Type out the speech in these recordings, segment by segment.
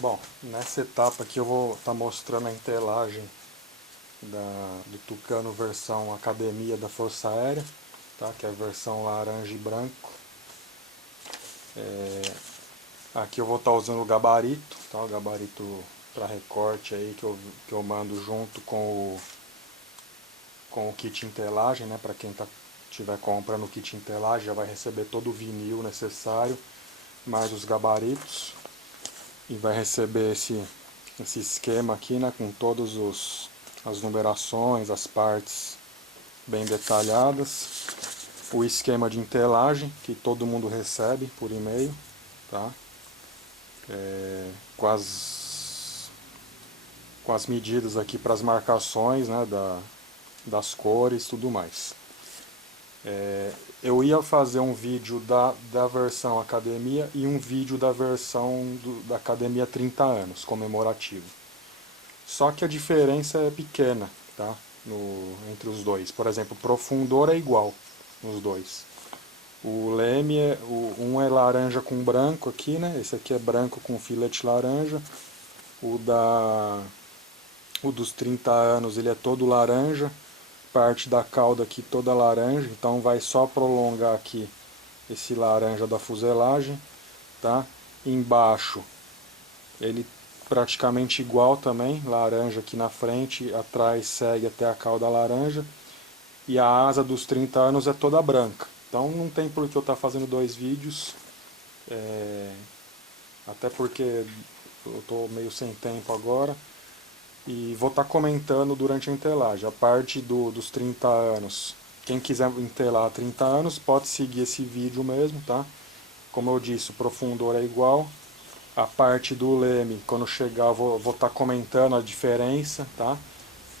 Bom, nessa etapa aqui eu vou estar mostrando a entelagem do Tucano versão Academia da Força Aérea, tá? Que é a versão laranja e branco. Aqui eu vou estar usando o gabarito, tá? O gabarito para recorte aí que eu mando junto com o kit entelagem, né? Para quem estiver comprando o kit entelagem já vai receber todo o vinil necessário, mais os gabaritos. E vai receber esse esquema aqui, né, com todas as numerações, as partes bem detalhadas, o esquema de entelagem que todo mundo recebe por e-mail, tá? Com as medidas aqui para as marcações, né, das cores e tudo mais. Eu ia fazer um vídeo da versão Academia e um vídeo da versão da Academia 30 anos, comemorativo. Só que a diferença é pequena, tá? Entre os dois. Por exemplo, o profundor é igual nos dois. O leme, um é laranja com branco aqui, né? Esse aqui é branco com filete laranja. O dos 30 anos ele é todo laranja. Parte da cauda aqui toda laranja. Então vai só prolongar aqui esse laranja da fuselagem, tá? Embaixo ele praticamente igual também, laranja aqui na frente, atrás segue até a cauda laranja, e a asa dos 30 anos é toda branca. Então não tem por que eu estar fazendo dois vídeos, até porque eu estou meio sem tempo agora, e vou estar comentando durante a entelagem, a parte dos 30 anos. Quem quiser entelar 30 anos pode seguir esse vídeo mesmo, tá? Como eu disse, o profundor é igual. A parte do leme, quando chegar, eu vou estar comentando a diferença, tá?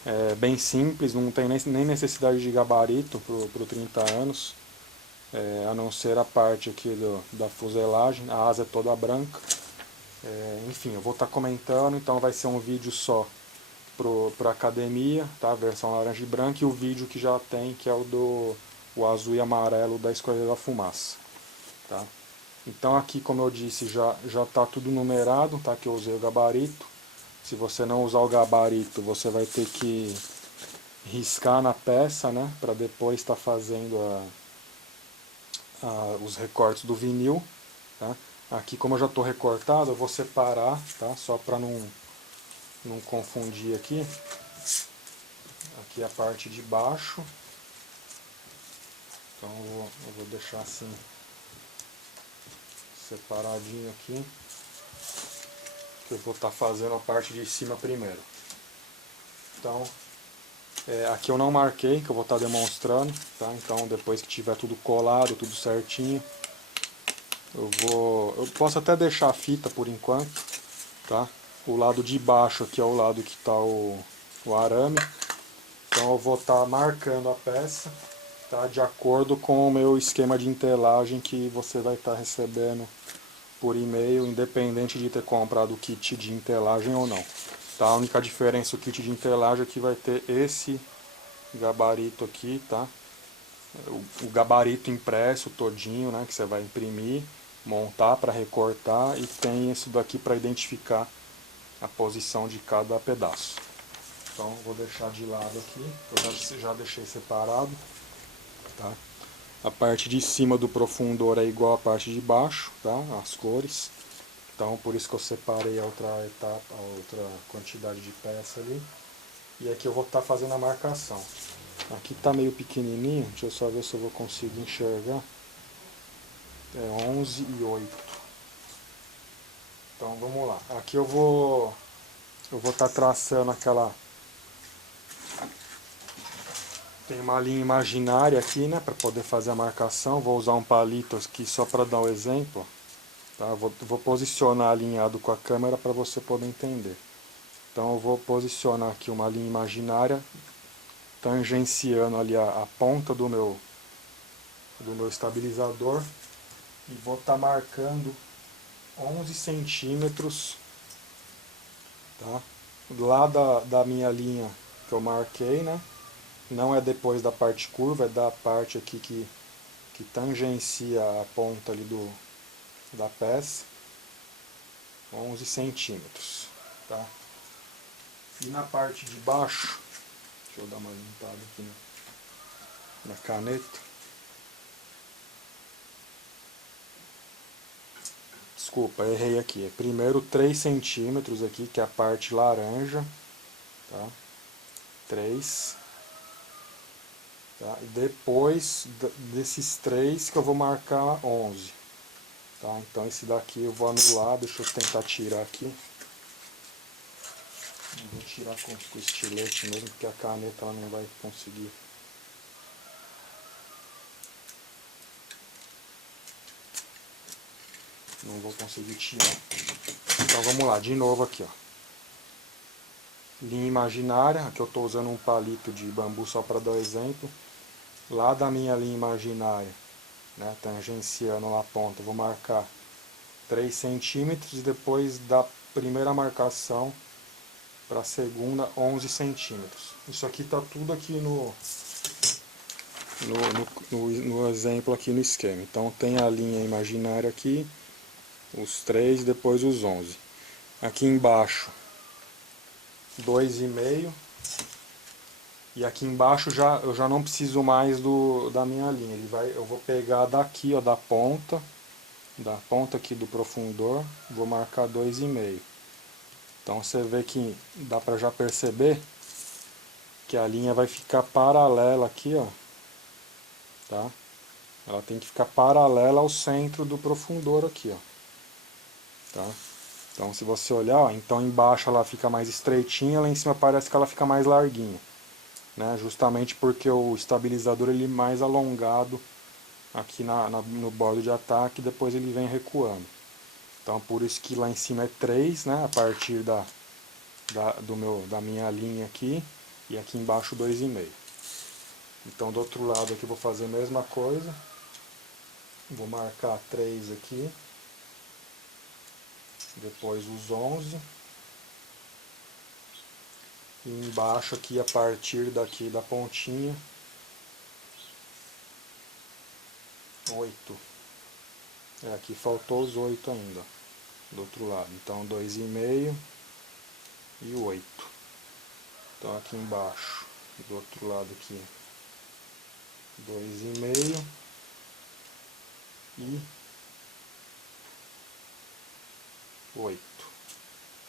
É bem simples, não tem nem necessidade de gabarito para o 30 anos, a não ser a parte aqui da fuselagem, a asa é toda branca. Enfim, eu vou estar comentando, então vai ser um vídeo só para academia, tá? Versão laranja e branca, e o vídeo que já tem, que é o azul e amarelo da Esquadrilha da Fumaça, tá? Então aqui, como eu disse, já está tudo numerado, tá? Que eu usei o gabarito. Se você não usar o gabarito, você vai ter que riscar na peça, né? Para depois estar fazendo os recortes do vinil, tá? Aqui, como eu já estou recortado, eu vou separar, tá? Só para não confundir aqui. Aqui é a parte de baixo. Então eu vou deixar assim separadinho aqui, que eu vou estar fazendo a parte de cima primeiro. Então, aqui eu não marquei, que eu vou estar demonstrando, tá? Então depois que tiver tudo colado, tudo certinho, eu posso até deixar a fita por enquanto, tá? O lado de baixo aqui é o lado que está o arame, então eu vou estar marcando a peça, tá? De acordo com o meu esquema de entelagem que você vai estar recebendo por e-mail, independente de ter comprado o kit de entelagem ou não. Tá? A única diferença, o kit de entelagem é que vai ter esse gabarito aqui, tá? O gabarito impresso todinho, né? Que você vai imprimir, montar para recortar, e tem esse daqui para identificar a posição de cada pedaço. Então vou deixar de lado aqui, eu já deixei separado, tá? A parte de cima do profundor é igual à parte de baixo, tá? As cores. Então por isso que eu separei a outra etapa, a outra quantidade de peça ali. E aqui eu vou estar fazendo a marcação. Aqui está meio pequenininho, deixa eu só ver se eu vou conseguir enxergar. É 11 e 8. Então vamos lá. Aqui eu vou estar traçando aquela. Tem uma linha imaginária aqui, né, para poder fazer a marcação. Vou usar um palito aqui só para dar o exemplo. Tá? Vou posicionar alinhado com a câmera para você poder entender. Então eu vou posicionar aqui uma linha imaginária, tangenciando ali a ponta do meu estabilizador, e vou estar marcando 11 centímetros, tá? Lá da minha linha que eu marquei, né? Não é depois da parte curva, é da parte aqui que tangencia a ponta ali da peça. 11 centímetros, tá? E na parte de baixo, deixa eu dar uma limpada aqui na caneta. Desculpa, errei aqui. Primeiro 3 centímetros aqui, que é a parte laranja, tá? 3. Tá? E depois desses 3 que eu vou marcar 11. Tá? Então esse daqui eu vou anular, deixa eu tentar tirar aqui. Eu vou tirar com o estilete mesmo, porque a caneta ela não vai conseguir. Não vou conseguir tirar. Então vamos lá, de novo aqui, ó. Linha imaginária, aqui eu estou usando um palito de bambu só para dar o exemplo. Lá da minha linha imaginária, né, tangenciando lá a ponta, eu vou marcar 3 centímetros e depois da primeira marcação para a segunda 11 centímetros. Isso aqui está tudo aqui no exemplo aqui no esquema. Então tem a linha imaginária aqui, os 3 depois os 11. Aqui embaixo 2,5. E aqui embaixo eu já não preciso mais da minha linha. Eu vou pegar daqui, ó, da ponta aqui do profundor, vou marcar 2,5. Então você vê que dá para já perceber que a linha vai ficar paralela aqui, ó, tá? Ela tem que ficar paralela ao centro do profundor aqui, ó, tá? Então se você olhar, ó, então embaixo ela fica mais estreitinha, lá em cima parece que ela fica mais larguinha. Né, justamente porque o estabilizador ele é mais alongado aqui no bordo de ataque, depois ele vem recuando. Então por isso que lá em cima é 3, né, a partir da minha linha aqui, e aqui embaixo 2,5. Então do outro lado aqui eu vou fazer a mesma coisa, vou marcar 3 aqui, depois os 11. E embaixo aqui, a partir daqui da pontinha, 8. Aqui faltou os 8 ainda, do outro lado. Então 2,5 e 8. Então aqui embaixo, do outro lado aqui, 2,5 e 8.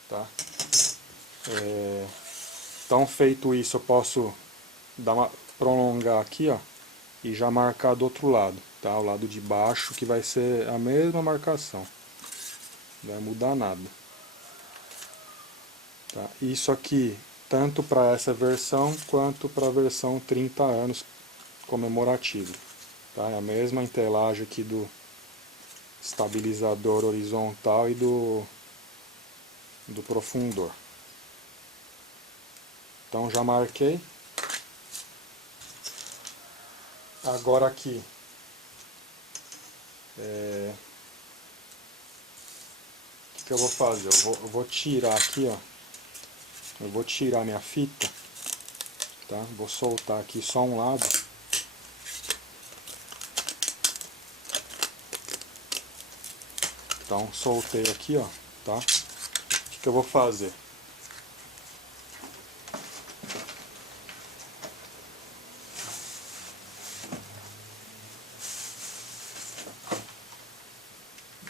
Tá? Então feito isso, eu posso prolongar aqui, ó, e já marcar do outro lado, tá? O lado de baixo, que vai ser a mesma marcação, não vai mudar nada, tá? Isso aqui tanto para essa versão quanto para a versão 30 anos comemorativa, tá? É a mesma entelagem aqui do estabilizador horizontal e do profundor. Então já marquei. Agora aqui, o que eu vou fazer? Eu vou tirar aqui, ó. Eu vou tirar minha fita, tá? Vou soltar aqui só um lado. Então soltei aqui, ó, tá? O que eu vou fazer?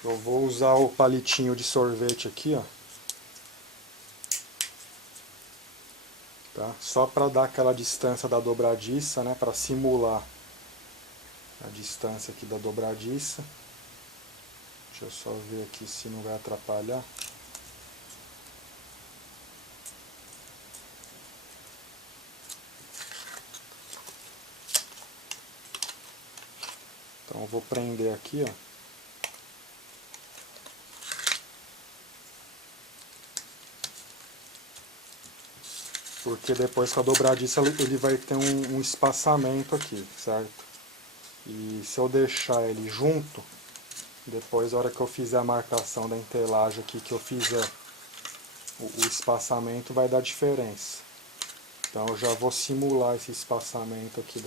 Eu vou usar o palitinho de sorvete aqui, ó, tá? Só para dar aquela distância da dobradiça, né? Para simular a distância aqui da dobradiça. Deixa eu só ver aqui se não vai atrapalhar. Então eu vou prender aqui, ó. Porque depois com a dobradiça ele vai ter um espaçamento aqui, certo? E se eu deixar ele junto, depois a hora que eu fizer a marcação da entelagem aqui, que eu fizer o espaçamento, vai dar diferença. Então eu já vou simular esse espaçamento aqui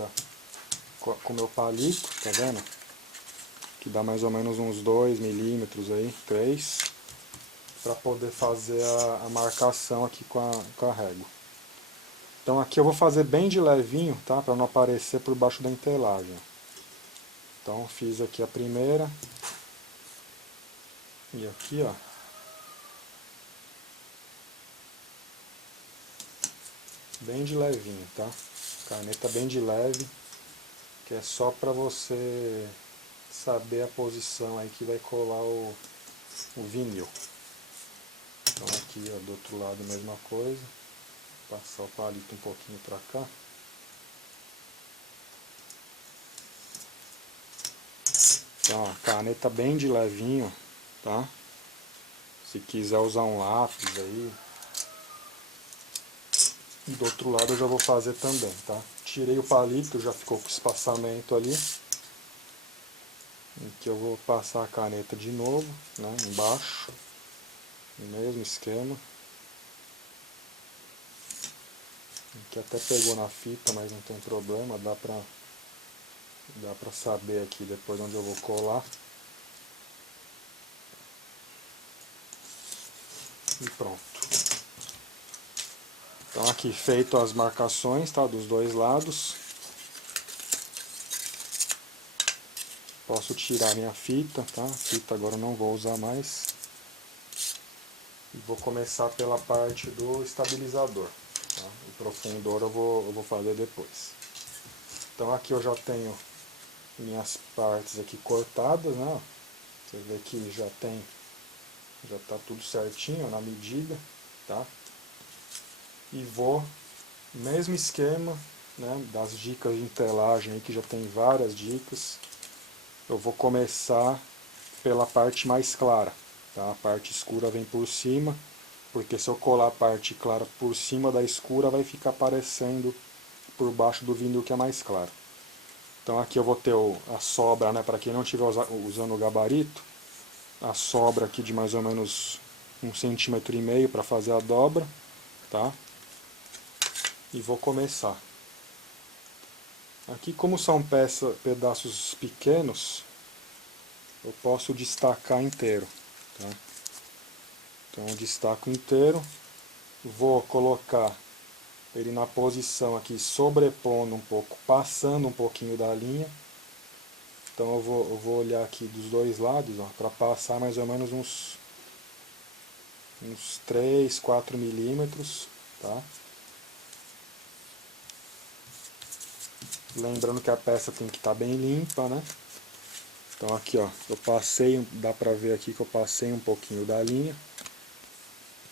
com o meu palito, tá vendo? Que dá mais ou menos uns 2 milímetros aí, 3. para poder fazer a marcação aqui com a régua. Então aqui eu vou fazer bem de levinho, tá? Para não aparecer por baixo da entelagem. Então fiz aqui a primeira. E aqui, ó. Bem de levinho, tá? Caneta bem de leve, que é só para você saber a posição aí que vai colar o vinil. Então aqui, ó, do outro lado a mesma coisa. Passar o palito um pouquinho para cá. Então, ó, caneta bem de levinho, tá? Se quiser usar um lápis aí. E do outro lado eu já vou fazer também, tá? Tirei o palito, já ficou com espaçamento ali. Aqui eu vou passar a caneta de novo, né? Embaixo. O mesmo esquema. Aqui até pegou na fita, mas não tem problema, dá pra saber aqui depois onde eu vou colar. E pronto. Então aqui feito as marcações, tá, dos dois lados. Posso tirar minha fita, tá? A fita agora eu não vou usar mais. E vou começar pela parte do estabilizador. Tá? O profundor eu vou fazer depois. Então aqui eu já tenho minhas partes aqui cortadas, né? Você vê que já tá tudo certinho na medida, tá? E vou, mesmo esquema, né, das dicas de entelagem aí, que já tem várias dicas. Eu vou começar pela parte mais clara, tá? A parte escura vem por cima, porque se eu colar a parte clara por cima da escura, vai ficar aparecendo por baixo do vinil que é mais claro. Então aqui eu vou ter a sobra, né, para quem não estiver usando o gabarito, a sobra aqui de mais ou menos 1,5 cm para fazer a dobra, tá? E vou começar. Aqui, como são pedaços pequenos, eu posso destacar inteiro, tá? Então eu destaco inteiro, vou colocar ele na posição aqui, sobrepondo um pouco, passando um pouquinho da linha. Então eu vou olhar aqui dos dois lados, para passar mais ou menos uns 3, 4 milímetros, tá? Lembrando que a peça tem que estar bem limpa, né? Então aqui, ó, eu passei, dá pra ver aqui que eu passei um pouquinho da linha,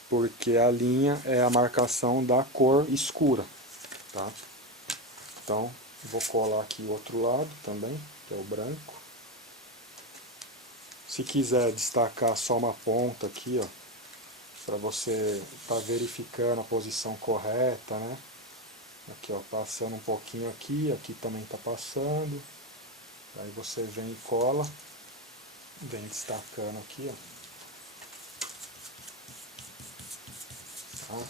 porque a linha é a marcação da cor escura, tá? Então, vou colar aqui o outro lado também, que é o branco. Se quiser destacar só uma ponta aqui, ó, para você estar verificando a posição correta, né? Aqui, ó, passando um pouquinho aqui, aqui também tá passando. Aí você vem e cola, vem destacando aqui, ó. Tá?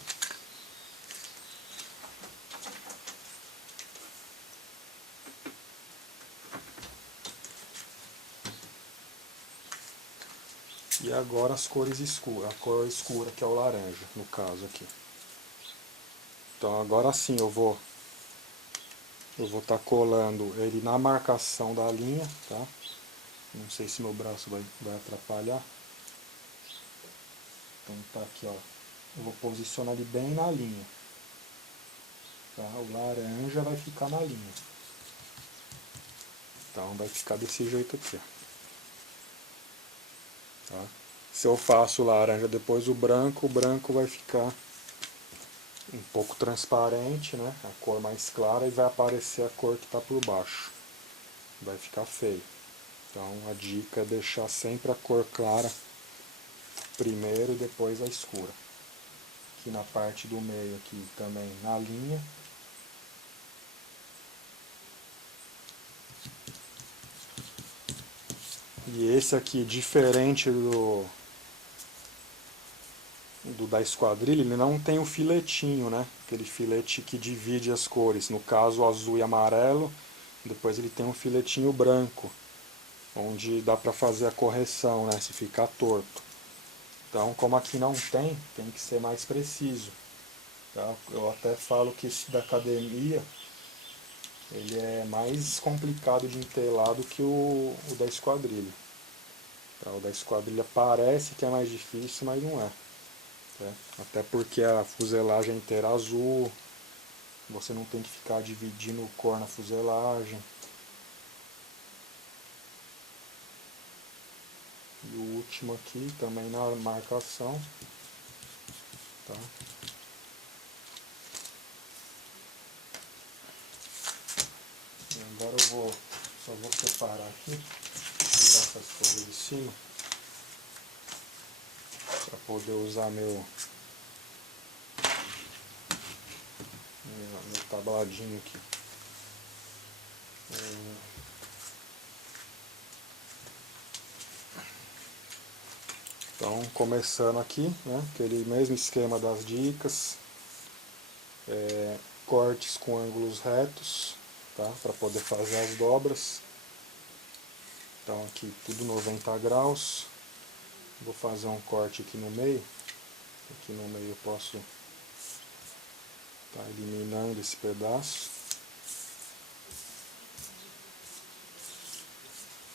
E agora as cores escuras, a cor escura que é o laranja, no caso aqui. Então agora sim eu vou estar colando ele na marcação da linha, tá? Não sei se meu braço vai atrapalhar. Então tá aqui, ó. Eu vou posicionar ele bem na linha. Tá? O laranja vai ficar na linha. Então vai ficar desse jeito aqui. Tá? Se eu faço o laranja depois o branco vai ficar um pouco transparente, né? A cor mais clara, e vai aparecer a cor que está por baixo. Vai ficar feio. Então a dica é deixar sempre a cor clara primeiro e depois a escura. Aqui na parte do meio aqui também na linha. E esse aqui, diferente do da esquadrilha, ele não tem o filetinho, né? Aquele filete que divide as cores. No caso, azul e amarelo. Depois ele tem um filetinho branco, onde dá para fazer a correção, né? Se ficar torto. Então, como aqui não tem que ser mais preciso. Tá? Eu até falo que esse da academia, ele é mais complicado de entelar do que o da esquadrilha. Tá? O da esquadrilha parece que é mais difícil, mas não é. Tá? Até porque a fuselagem é inteira azul, você não tem que ficar dividindo cor na fuselagem. E o último aqui, também na marcação. Tá? E agora só vou separar aqui, tirar essas coisas de cima, para poder usar meu tabladinho aqui. Então, começando aqui, né, aquele mesmo esquema das dicas, cortes com ângulos retos, tá, para poder fazer as dobras. Então aqui tudo 90 graus. Vou fazer um corte aqui no meio. Aqui no meio eu posso estar eliminando esse pedaço.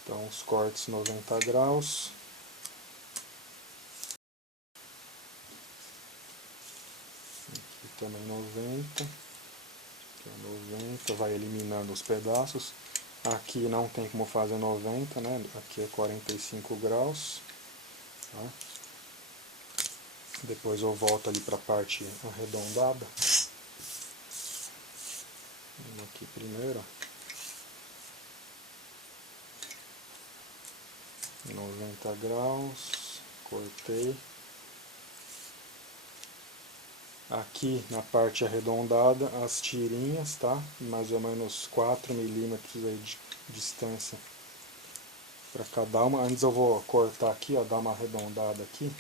Então os cortes 90 graus. Aqui também 90. Aqui é 90, vai eliminando os pedaços. Aqui não tem como fazer 90, né? Aqui é 45 graus. Tá? Depois eu volto ali para a parte arredondada. Vamos aqui primeiro. 90 graus, cortei. Aqui na parte arredondada as tirinhas, tá? Mais ou menos 4 milímetros aí de distância para cada uma. Antes eu vou cortar aqui, ó, dar uma arredondada aqui,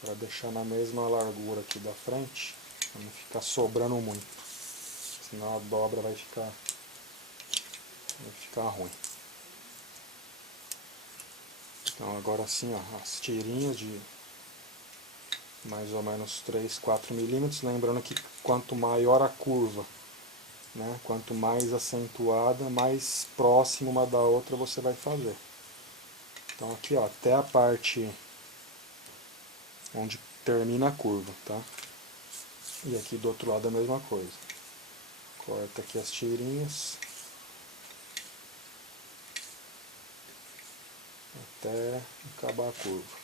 para deixar na mesma largura aqui da frente, para não ficar sobrando muito, senão a dobra vai ficar ruim. Então agora sim, ó, as tirinhas de mais ou menos 3, 4 milímetros, lembrando que quanto maior a curva, né, quanto mais acentuada, mais próximo uma da outra você vai fazer. Então aqui, ó, até a parte onde termina a curva, tá? E aqui do outro lado a mesma coisa. Corta aqui as tirinhas até acabar a curva.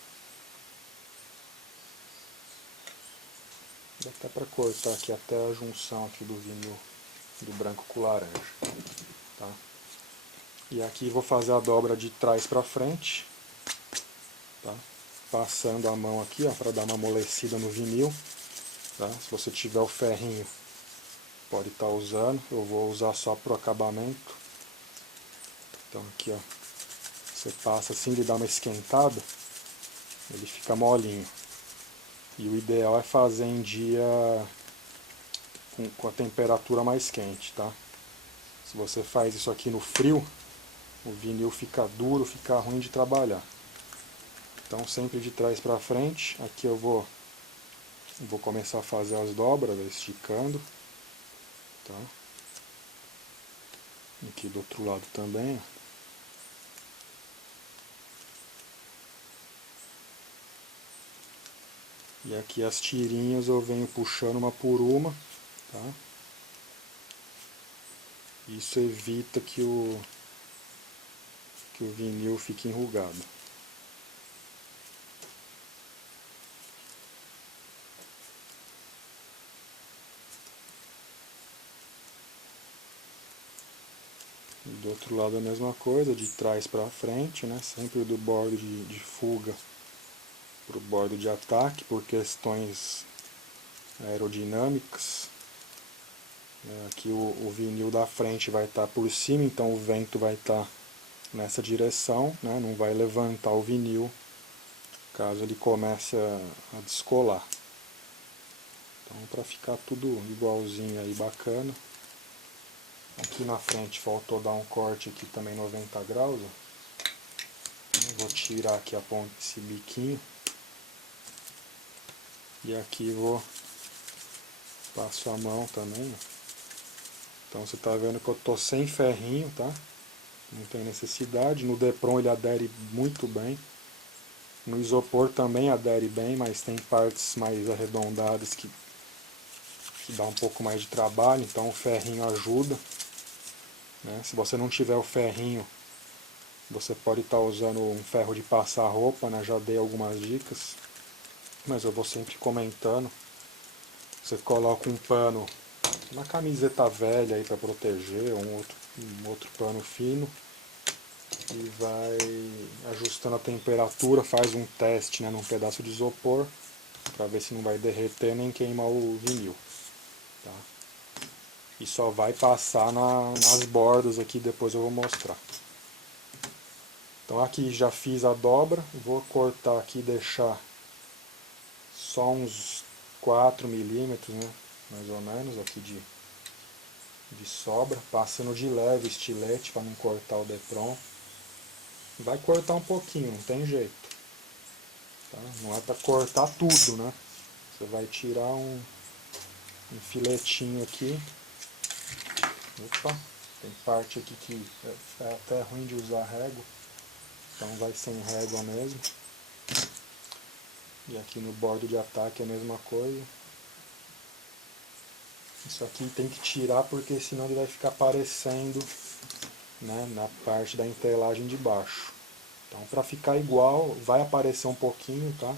Dá até para cortar aqui até a junção aqui do vinil do branco com laranja, tá? E aqui vou fazer a dobra de trás para frente, tá? Passando a mão aqui, ó, para dar uma amolecida no vinil, tá? Se você tiver o ferrinho, pode estar usando. Eu vou usar só pro acabamento. Então aqui, ó, você passa assim, ele dá uma esquentada, ele fica molinho. E o ideal é fazer em dia com a temperatura mais quente, tá? Se você faz isso aqui no frio, o vinil fica duro, fica ruim de trabalhar. Então sempre de trás para frente. Aqui eu vou começar a fazer as dobras, esticando, tá? Aqui do outro lado também, ó. E aqui as tirinhas eu venho puxando uma por uma, tá? Isso evita que o vinil fique enrugado. E do outro lado a mesma coisa, de trás para frente, né? Sempre do bordo de fuga para o bordo de ataque, por questões aerodinâmicas. Aqui o vinil da frente vai estar por cima, então o vento vai estar nessa direção, né? Não vai levantar o vinil caso ele comece a descolar. Então para ficar tudo igualzinho aí, bacana. Aqui na frente faltou dar um corte aqui também 90 graus. Ó. Vou tirar aqui a ponta desse biquinho. E aqui vou passo a mão também, ó. Então você tá vendo que eu tô sem ferrinho, tá? Não tem necessidade. No Depron ele adere muito bem. No isopor também adere bem, mas tem partes mais arredondadas que dá um pouco mais de trabalho, então o ferrinho ajuda, né? Se você não tiver o ferrinho, você pode estar usando um ferro de passar roupa, né? Já dei algumas dicas, mas eu vou sempre comentando. Você coloca um pano, uma camiseta velha aí para proteger, um outro pano fino, e vai ajustando a temperatura, faz um teste, né, num pedaço de isopor, para ver se não vai derreter nem queimar o vinil. Tá? E só vai passar nas bordas aqui, depois eu vou mostrar. Então aqui já fiz a dobra, vou cortar aqui e deixar só uns 4 milímetros, né, mais ou menos, aqui de sobra, passando de leve estilete para não cortar o Depron. Vai cortar um pouquinho, não tem jeito. Tá? Não é para cortar tudo, né? Você vai tirar um filetinho aqui. Opa, tem parte aqui que é até ruim de usar régua, então vai sem régua mesmo. E aqui no bordo de ataque é a mesma coisa. Isso aqui tem que tirar porque senão ele vai ficar aparecendo, né, na parte da entelagem de baixo. Então para ficar igual, vai aparecer um pouquinho, tá?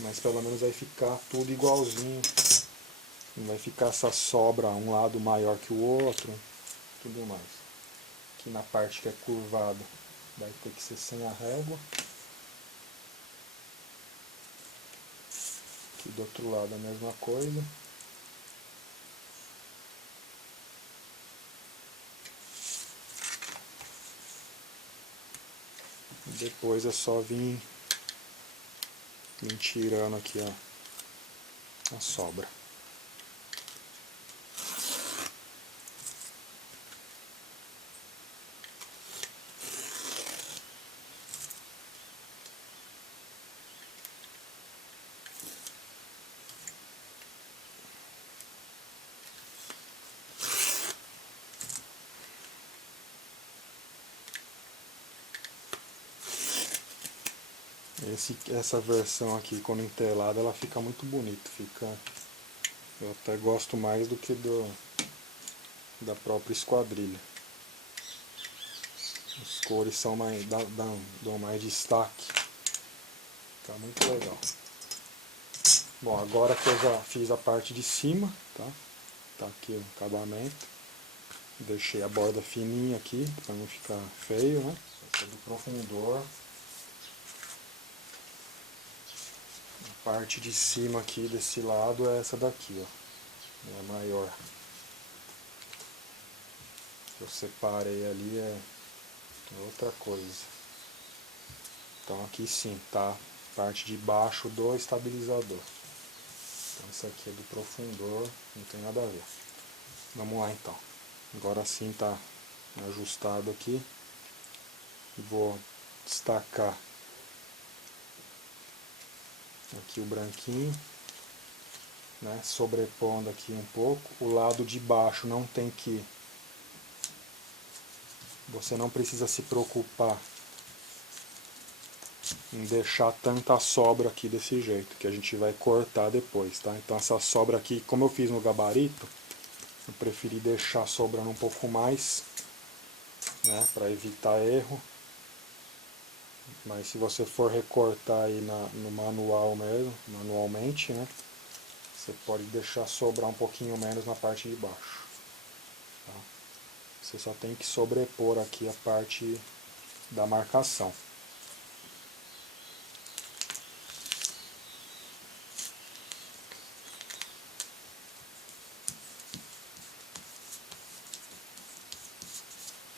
Mas pelo menos vai ficar tudo igualzinho. Não vai ficar essa sobra, um lado maior que o outro, tudo mais. Aqui na parte que é curvada vai ter que ser sem a régua. Aqui do outro lado a mesma coisa. Depois é só vir tirando aqui a sobra. Essa versão aqui, quando entelada, ela fica muito bonita. Eu até gosto mais do que da própria esquadrilha. As cores são dão mais destaque. Tá muito legal. Bom, agora que eu já fiz a parte de cima, tá? Tá aqui o acabamento. Deixei a borda fininha aqui, para não ficar feio, né? Essa é do profundor. A parte de cima aqui desse lado é essa daqui, ó. É a maior. Que eu separei ali é outra coisa. Então aqui sim, tá? Parte de baixo do estabilizador. Então esse aqui é do profundor, não tem nada a ver. Vamos lá então. Agora sim tá ajustado aqui. Vou destacar aqui o branquinho, né? Sobrepondo aqui um pouco. O lado de baixo não tem que... Você não precisa se preocupar em deixar tanta sobra aqui desse jeito, que a gente vai cortar depois, tá? Então essa sobra aqui, como eu fiz no gabarito, eu preferi deixar sobrando um pouco mais, né, para evitar erro. Mas se você for recortar aí no manual mesmo, manualmente, né, você pode deixar sobrar um pouquinho menos na parte de baixo. Tá? Você só tem que sobrepor aqui a parte da marcação.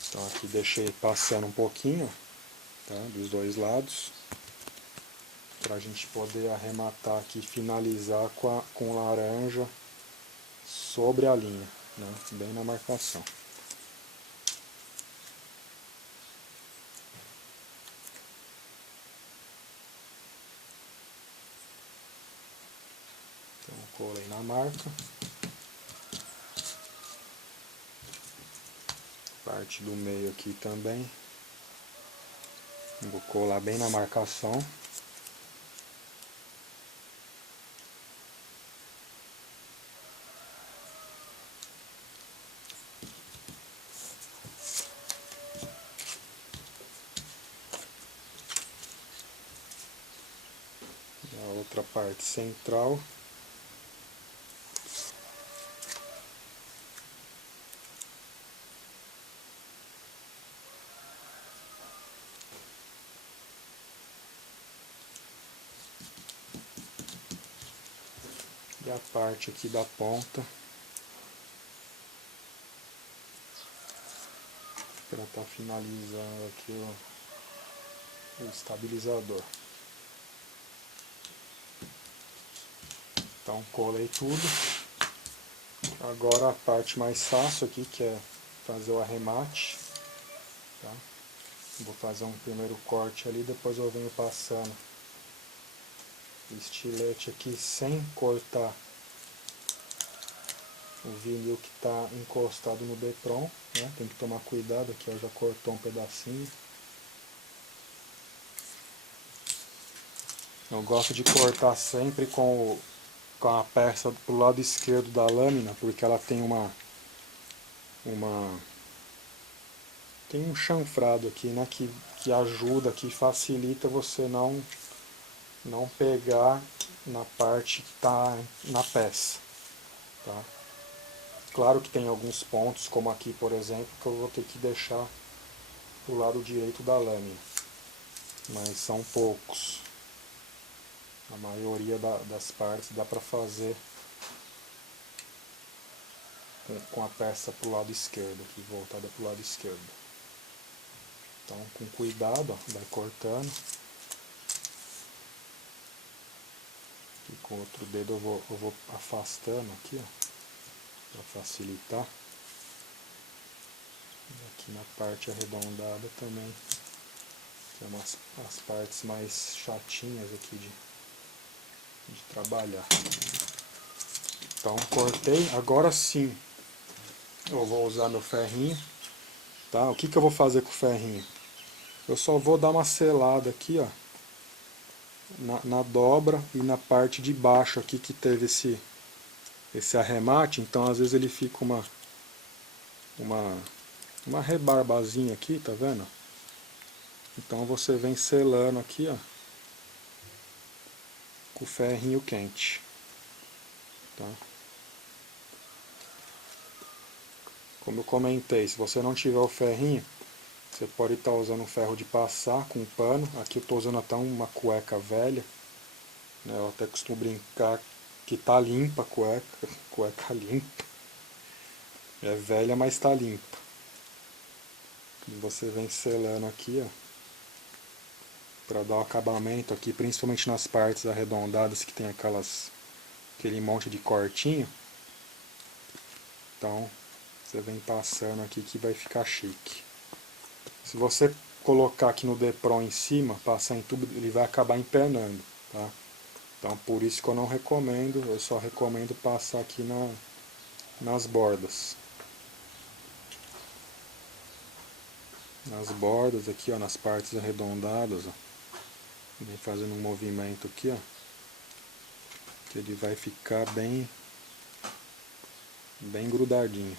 Então aqui deixei passando um pouquinho, tá, dos dois lados, para a gente poder arrematar aqui, finalizar com laranja sobre a linha, né, bem na marcação. Colei na marca. Parte do meio aqui também. Vou colar bem na marcação. A outra parte central. E a parte aqui da ponta, para estar finalizando aqui o estabilizador. Então colei tudo. Agora a parte mais fácil aqui, que é fazer o arremate. Tá? Vou fazer um primeiro corte ali, depois eu venho passando o estilete aqui sem cortar o vinil que está encostado no Depron, né? Tem que tomar cuidado aqui, ó, já cortou um pedacinho. Eu gosto de cortar sempre com a peça pro lado esquerdo da lâmina, porque ela tem tem um chanfrado aqui, né, que ajuda, que facilita você não pegar na parte que está na peça, tá? Claro que tem alguns pontos, como aqui por exemplo, que eu vou ter que deixar pro lado direito da lâmina, mas são poucos. A maioria das partes dá para fazer com a peça pro lado esquerdo, aqui voltada pro lado esquerdo. Então, com cuidado, ó, vai cortando. E com o outro dedo eu vou afastando aqui, ó, para facilitar. E aqui na parte arredondada também, que é as partes mais chatinhas aqui de trabalhar. Então, cortei. Agora sim, eu vou usar meu ferrinho. Tá? O que eu vou fazer com o ferrinho? Eu só vou dar uma selada aqui, ó, na dobra e na parte de baixo aqui que teve esse arremate. Então às vezes ele fica uma rebarbazinha aqui, tá vendo? Então você vem selando aqui, ó, com o ferrinho quente, tá? Como eu comentei, se você não tiver o ferrinho, você pode estar usando um ferro de passar com um pano. Aqui eu estou usando até uma cueca velha, né? Eu até costumo brincar que tá limpa a cueca limpa. É velha, mas tá limpa. E você vem selando aqui, ó, para dar o acabamento aqui, principalmente nas partes arredondadas que tem aquele monte de cortinho. Então você vem passando aqui que vai ficar chique. Se você colocar aqui no Depron em cima, passar em tubo, ele vai acabar empenando, tá? Então por isso que eu não recomendo, eu só recomendo passar aqui nas bordas. Nas bordas aqui, ó, nas partes arredondadas, ó. Vem fazendo um movimento aqui, ó, que ele vai ficar bem grudadinho.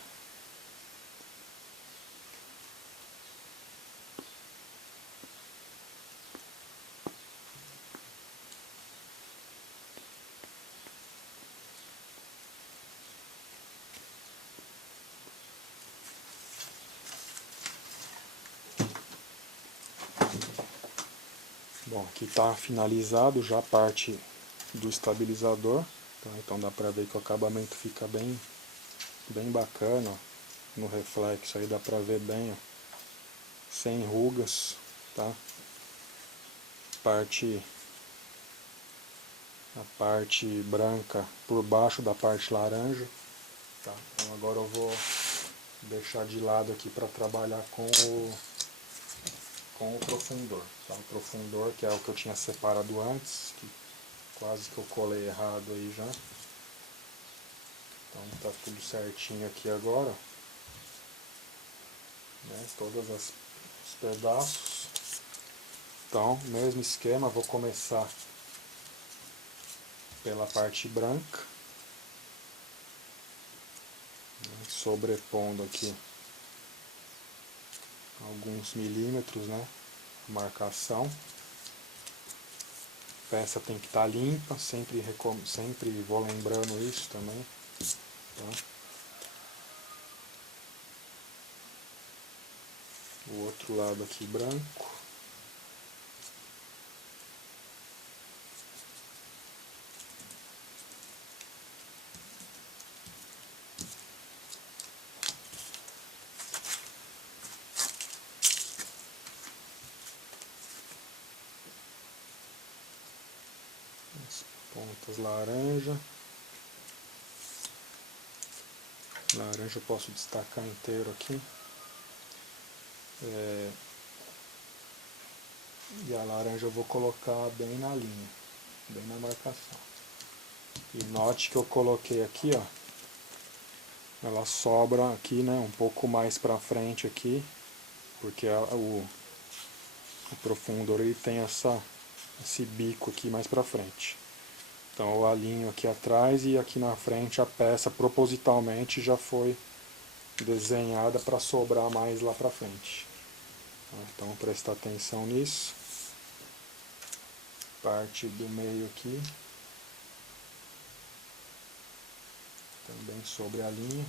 Bom, aqui está finalizado já a parte do estabilizador, tá? Então dá pra ver que o acabamento fica bem bacana, ó. No reflexo aí dá pra ver bem, ó, sem rugas, tá? A parte branca por baixo da parte laranja, tá? Então agora eu vou deixar de lado aqui para trabalhar com o profundor, tá? O profundor, que é o que eu tinha separado antes, que quase que eu colei errado aí já. Então tá tudo certinho aqui agora, né? Todos os pedaços. Então, mesmo esquema, vou começar pela parte branca, né? Sobrepondo aqui alguns milímetros, né? A marcação. A peça tem que estar limpa, sempre vou lembrando isso também. Tá? O outro lado aqui branco. As pontas laranja. Laranja eu posso destacar inteiro aqui. E a laranja eu vou colocar bem na linha, bem na marcação. E note que eu coloquei aqui, ó, ela sobra aqui, né, um pouco mais pra frente aqui, porque o profundor ele tem esse bico aqui mais pra frente. Então eu alinho aqui atrás e aqui na frente a peça propositalmente já foi desenhada para sobrar mais lá pra frente. Então prestar atenção nisso. Parte do meio aqui. Também sobre a linha.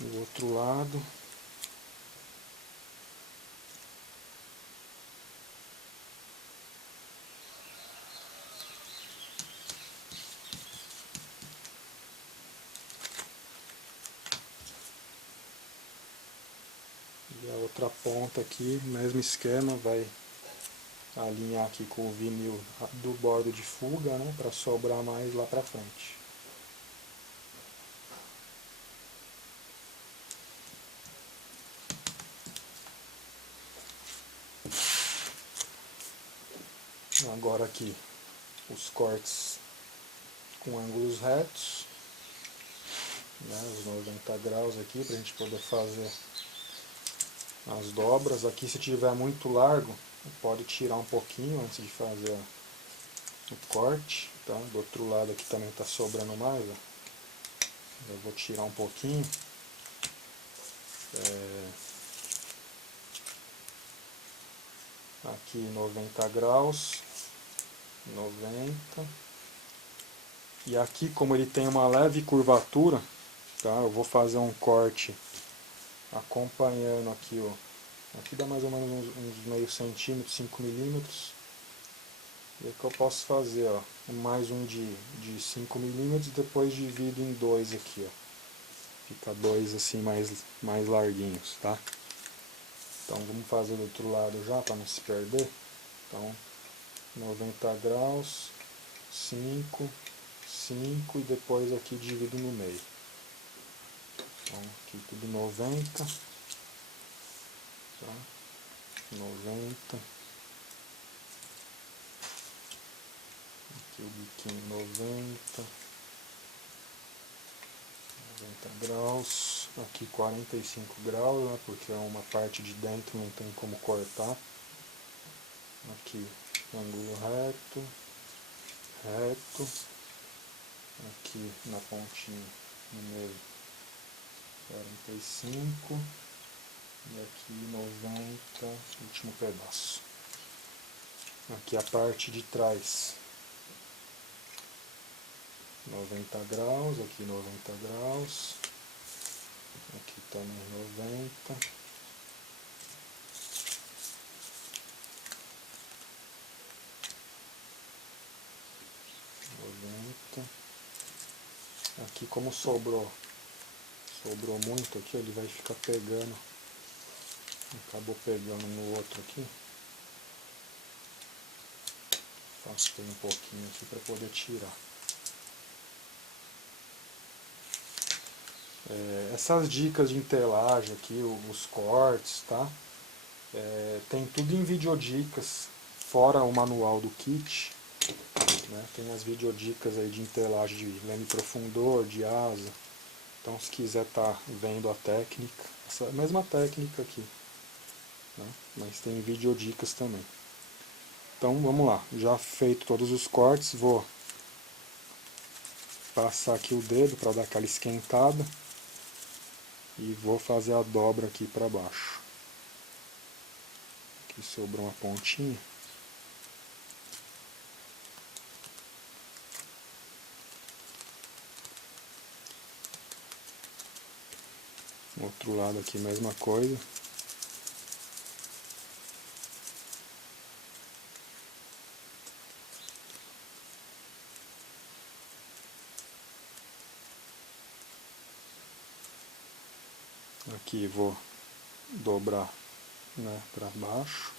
Do outro lado. E a outra ponta aqui, mesmo esquema, vai alinhar aqui com o vinil do bordo de fuga, né, para sobrar mais lá pra frente. Agora aqui os cortes com ângulos retos, né, os 90 graus aqui para a gente poder fazer as dobras. Aqui se tiver muito largo, pode tirar um pouquinho antes de fazer o corte, tá? Do outro lado aqui também está sobrando mais, ó. Eu vou tirar um pouquinho. Aqui 90 graus, 90. E aqui, como ele tem uma leve curvatura, tá? Eu vou fazer um corte acompanhando aqui, ó. Aqui dá mais ou menos uns meio centímetro, 5 milímetros. E aqui eu posso fazer, ó, mais um de 5 milímetros, depois divido em dois aqui, ó. Fica dois assim mais larguinhos, tá? Então vamos fazer do outro lado já, para não se perder. Então 90 graus, 5, 5 e depois aqui divido no meio. Então aqui tudo 90, tá? 90. Aqui o biquinho 90 graus, aqui 45 graus, né, porque é uma parte de dentro, não tem como cortar. Aqui ângulo reto, reto, aqui na pontinha no meio 45 e aqui 90, último pedaço. Aqui a parte de trás 90 graus, aqui 90 graus, aqui também 90, aqui como sobrou muito aqui, ele vai ficar pegando, acabou pegando no outro aqui, afastei um pouquinho aqui para poder tirar. Essas dicas de entelagem aqui, os cortes, tá? Tem tudo em videodicas fora o manual do kit, né? Tem as videodicas aí de entelagem de leme profundor, de asa. Então se quiser tá vendo a técnica, essa mesma técnica aqui, né? Mas tem videodicas também. Então vamos lá, já feito todos os cortes, vou passar aqui o dedo para dar aquela esquentada e vou fazer a dobra aqui para baixo. Aqui sobrou uma pontinha. Outro lado aqui, mesma coisa. Aqui vou dobrar, né, para baixo,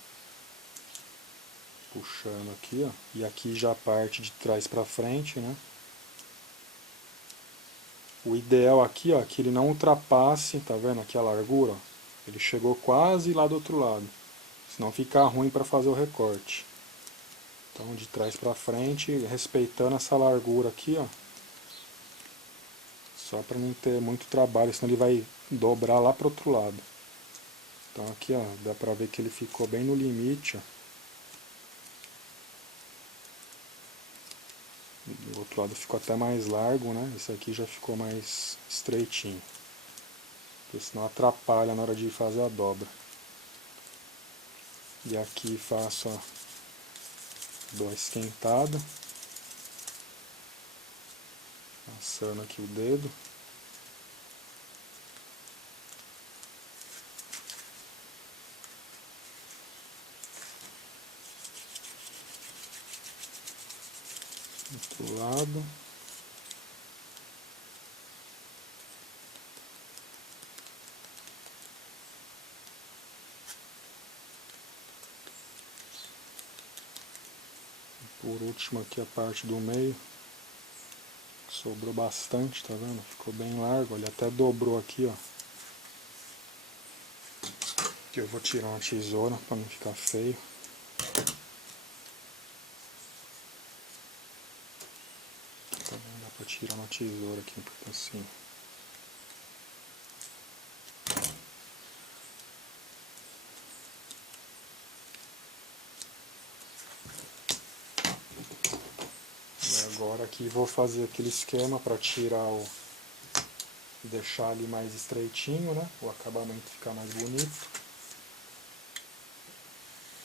puxando aqui, ó. E aqui já a parte de trás para frente, né. O ideal aqui, ó, que ele não ultrapasse, tá vendo aqui a largura, ó? Ele chegou quase lá do outro lado, senão fica ruim para fazer o recorte. Então de trás para frente, respeitando essa largura aqui, ó, só para não ter muito trabalho, senão ele vai dobrar lá pro outro lado. Então aqui, ó, dá pra ver que ele ficou bem no limite, ó. O outro lado ficou até mais largo, né? Esse aqui já ficou mais estreitinho, porque senão atrapalha na hora de fazer a dobra. E aqui faço, ó, dou a esquentada, passando aqui o dedo. Outro lado. Por último aqui a parte do meio. Sobrou bastante, tá vendo? Ficou bem largo, ele até dobrou aqui, ó. Aqui eu vou tirar uma tesoura para não ficar feio. Tá bom, dá para tirar uma tesoura aqui, porque assim... Agora aqui vou fazer aquele esquema para tirar o... deixar ali mais estreitinho, né? O acabamento ficar mais bonito.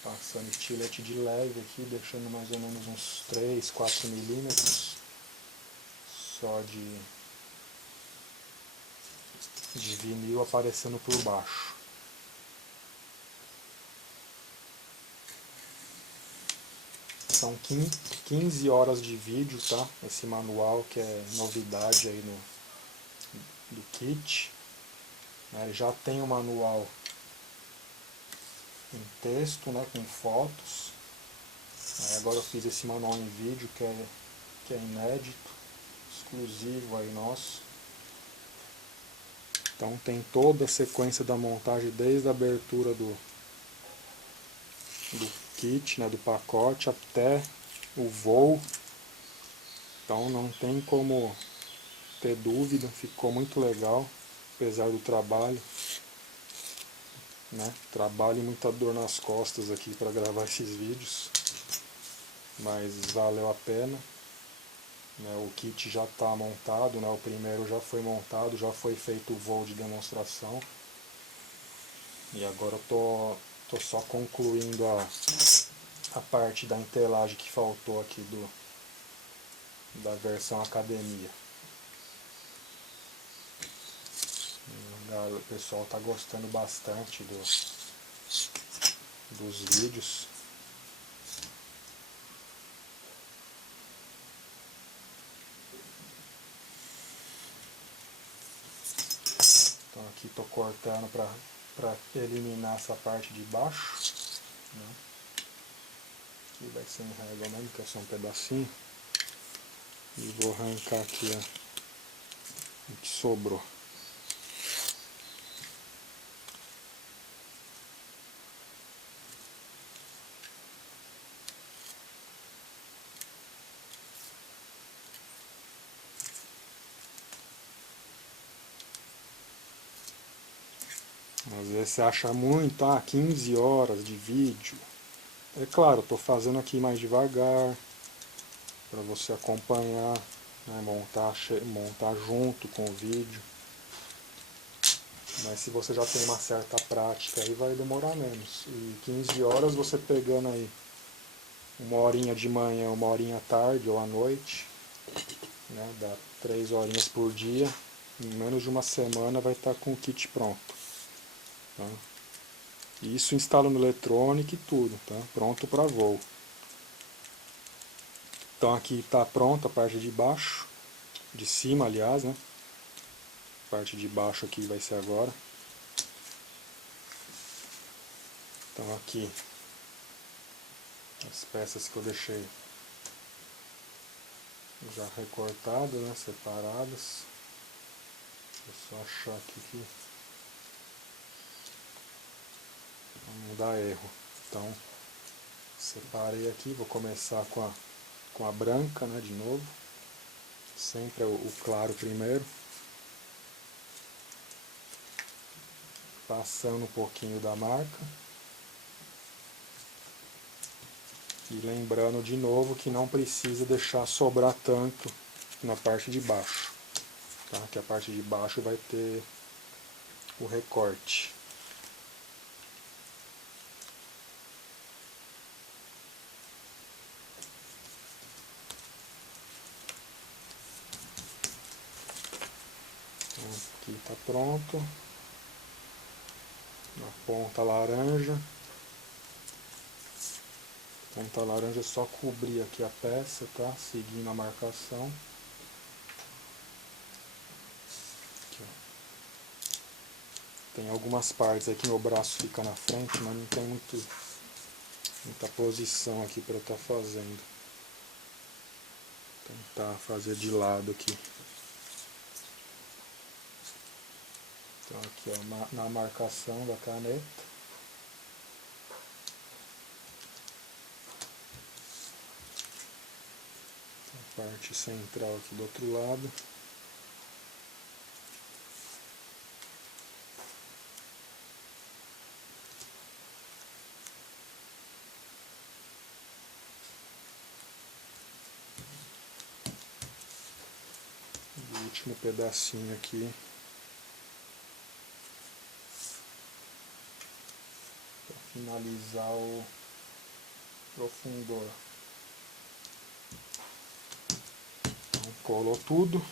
Passando estilete de leve aqui, deixando mais ou menos uns 3, 4 milímetros só de vinil aparecendo por baixo. São 15 horas de vídeo, tá? Esse manual que é novidade aí do kit. Ele já tem o manual em texto, né, com fotos. Agora eu fiz esse manual em vídeo que é inédito, exclusivo aí nosso. Então tem toda a sequência da montagem desde a abertura do kit, né, do pacote, até o voo. Então não tem como ter dúvida, ficou muito legal, apesar do trabalho, né? Trabalho e muita dor nas costas aqui para gravar esses vídeos, mas valeu a pena, né? O kit já está montado, né? O primeiro já foi montado, já foi feito o voo de demonstração, e agora eu tô só concluindo a parte da entelagem que faltou aqui da versão academia. O pessoal está gostando bastante dos vídeos. Então aqui estou cortando para eliminar essa parte de baixo, né? Aqui vai ser em régua mesmo, que é só um pedacinho. E vou arrancar aqui, ó, o que sobrou. Às vezes você acha muito, 15 horas de vídeo. É claro, estou fazendo aqui mais devagar, para você acompanhar, né, montar junto com o vídeo. Mas se você já tem uma certa prática aí, vai demorar menos. E 15 horas você pegando aí uma horinha de manhã, uma horinha à tarde ou à noite, né, dá 3 horinhas por dia, em menos de uma semana vai estar com o kit pronto. Tá? Isso instala no eletrônico e tudo, tá? Pronto para voo. Então aqui está pronta a parte de baixo, de cima aliás, né? A parte de baixo aqui vai ser agora. Então aqui as peças que eu deixei já recortadas, né? Separadas. Vou só achar aqui que não dá erro. Então separei aqui, vou começar com a branca, né? De novo. Sempre o claro primeiro. Passando um pouquinho da marca. E lembrando de novo que não precisa deixar sobrar tanto na parte de baixo, tá? Que a parte de baixo vai ter o recorte. Então, aqui está pronto. Na ponta laranja. Ponta laranja é só cobrir aqui a peça, tá? Seguindo a marcação. Aqui, ó. Tem algumas partes aqui que meu braço fica na frente, mas não tem muita posição aqui para eu estar fazendo. Vou tentar fazer de lado aqui. Então aqui, ó, na marcação da caneta. A parte central aqui do outro lado. O último pedacinho aqui. Para finalizar o profundor. Então, colou tudo.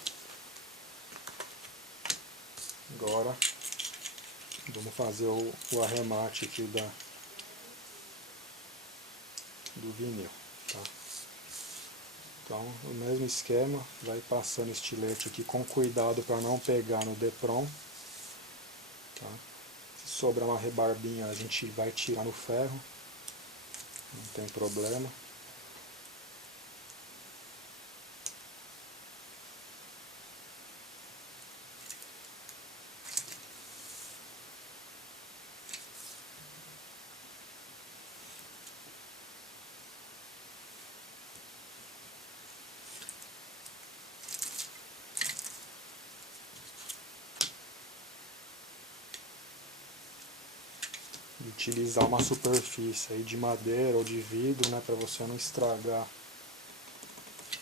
Agora vamos fazer o arremate aqui do vinil. Tá? Então, o mesmo esquema, vai passando estilete aqui com cuidado para não pegar no Depron. Tá? Se sobrar uma rebarbinha, a gente vai tirar no ferro, não tem problema. Utilizar uma superfície aí de madeira ou de vidro, né, para você não estragar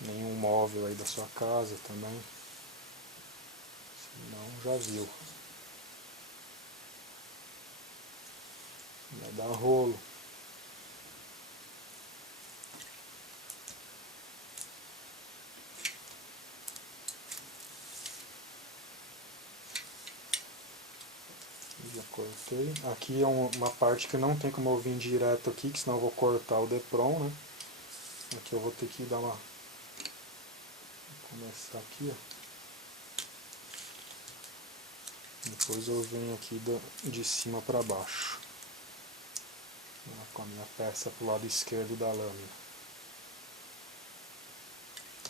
nenhum móvel aí da sua casa também, senão já viu, vai dar rolo. Já cortei. Aqui é uma parte que não tem como eu vir direto aqui, que senão eu vou cortar o Depron, né? Aqui eu vou ter que dar uma... Vou começar aqui, ó. Depois eu venho aqui de cima para baixo. Com a minha peça pro lado esquerdo da lâmina.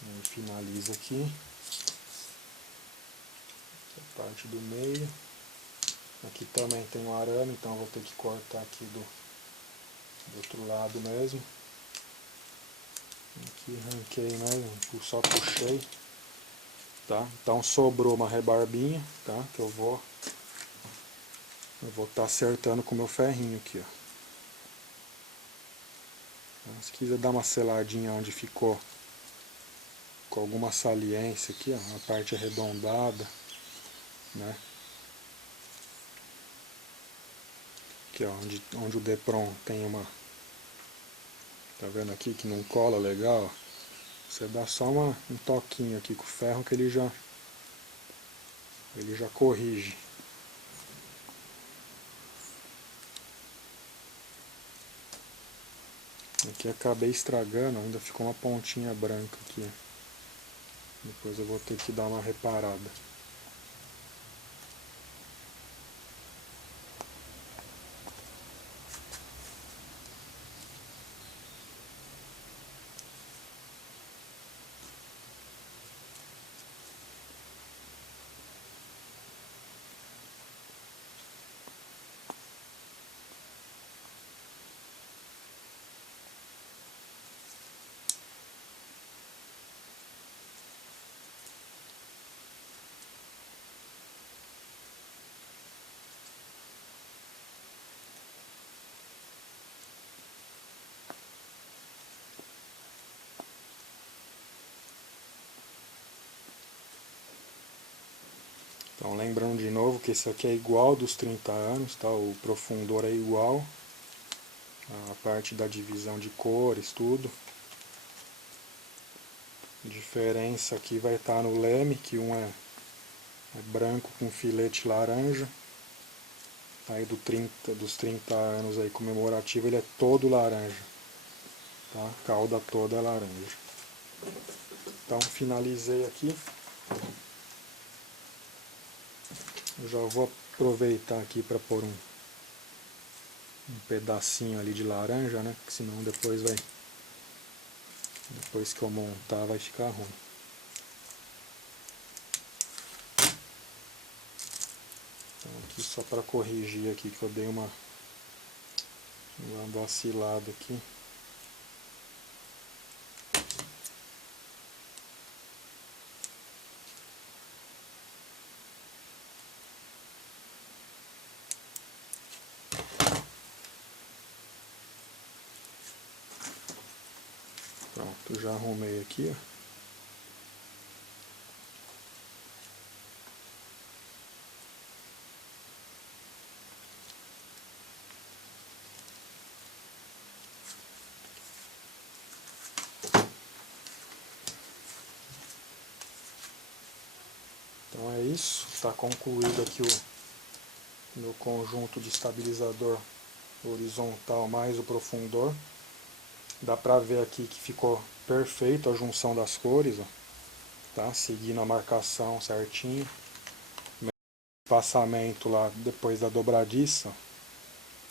E finaliza aqui. A parte do meio. Aqui também tem um arame, então eu vou ter que cortar aqui do outro lado mesmo. Aqui ranquei mesmo, só puxei. Tá? Então sobrou uma rebarbinha, tá? Que eu vou Eu vou estar acertando com o meu ferrinho aqui, ó. Se quiser dar uma seladinha onde ficou com alguma saliência aqui, ó, a parte arredondada, né? Aqui, ó, onde o Depron tem uma... Tá vendo aqui que não cola legal? Você dá só um toquinho aqui com o ferro que ele já corrige. Aqui acabei estragando, ainda ficou uma pontinha branca aqui. Depois eu vou ter que dar uma reparada. Então, lembrando de novo que esse aqui é igual dos 30 anos, tá? O profundor é igual, a parte da divisão de cores, tudo. A diferença aqui vai estar no leme, que um é branco com filete laranja. Aí dos 30 anos aí comemorativo, ele é todo laranja, tá? A cauda toda é laranja. Então, finalizei aqui. Eu já vou aproveitar aqui para pôr um pedacinho ali de laranja, né? Porque senão depois que eu montar vai ficar ruim. Então aqui só para corrigir aqui que eu dei uma vacilada aqui. Pronto, já arrumei aqui, ó. Então é isso, está concluído aqui o meu conjunto de estabilizador horizontal mais o profundor. Dá pra ver aqui que ficou perfeito a junção das cores, ó, tá? Seguindo a marcação certinho. O passamento lá depois da dobradiça,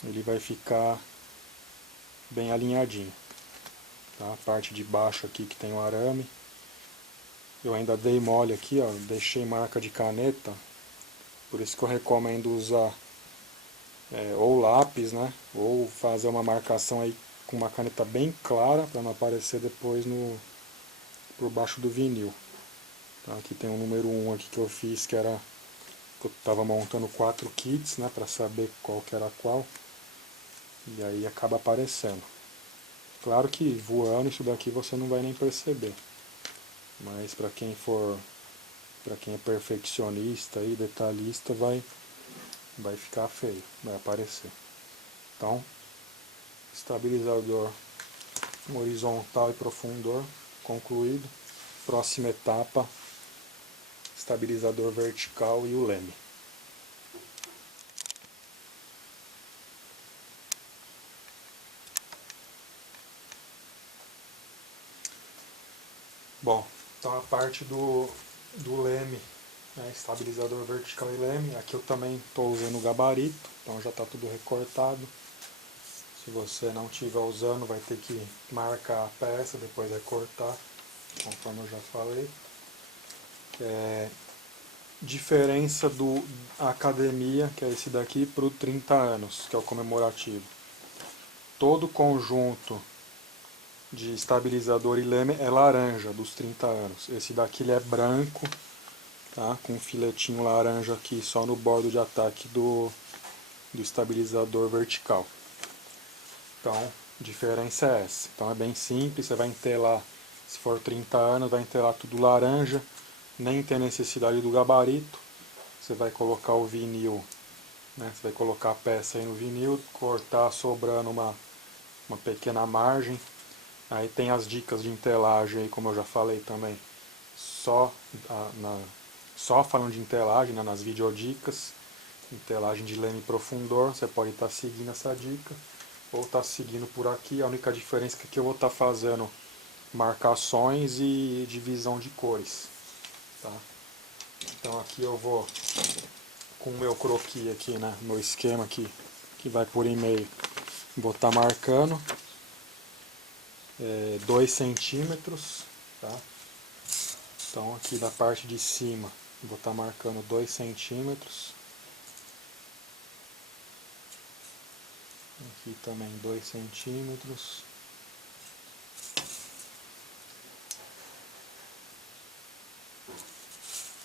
ele vai ficar bem alinhadinho, tá? A parte de baixo aqui que tem o arame. Eu ainda dei mole aqui, ó, deixei marca de caneta, por isso que eu recomendo usar ou lápis, né? Ou fazer uma marcação aí com uma caneta bem clara para não aparecer depois por baixo do vinil. Tá? Aqui tem o número 1 aqui que eu fiz, que eu estava montando 4 kits, né, para saber qual que era qual. E aí acaba aparecendo. Claro que voando isso daqui você não vai nem perceber. Mas para quem é perfeccionista e detalhista, vai ficar feio, vai aparecer. Então, estabilizador horizontal e profundor concluído. Próxima etapa, estabilizador vertical e o leme. Bom, então a parte do leme, né, estabilizador vertical e leme, aqui eu também estou usando o gabarito, então já está tudo recortado. Se você não estiver usando, vai ter que marcar a peça, depois recortar, conforme eu já falei. Diferença do Academia, que é esse daqui, para o 30 anos, que é o comemorativo. Todo conjunto de estabilizador e leme é laranja, dos 30 anos. Esse daqui ele é branco, tá? Com um filetinho laranja aqui só no bordo de ataque do do estabilizador vertical. Então, a diferença é essa. Então é bem simples, você vai entelar, se for 30 anos, vai entelar tudo laranja, nem tem necessidade do gabarito. Você vai colocar o vinil, né? Você vai colocar a peça aí no vinil, cortar sobrando uma pequena margem. Aí tem as dicas de entelagem aí, como eu já falei também, só falando de entelagem, né, nas videodicas, entelagem de leme profundor, você pode estar seguindo essa dica, ou estar seguindo por aqui. A única diferença é que eu vou estar fazendo marcações e divisão de cores, tá? Então aqui eu vou, com o meu croquis aqui, né, meu esquema aqui, que vai por e-mail, vou estar marcando 2 centímetros, tá? Então aqui da parte de cima vou estar marcando 2 centímetros. Aqui também 2 centímetros.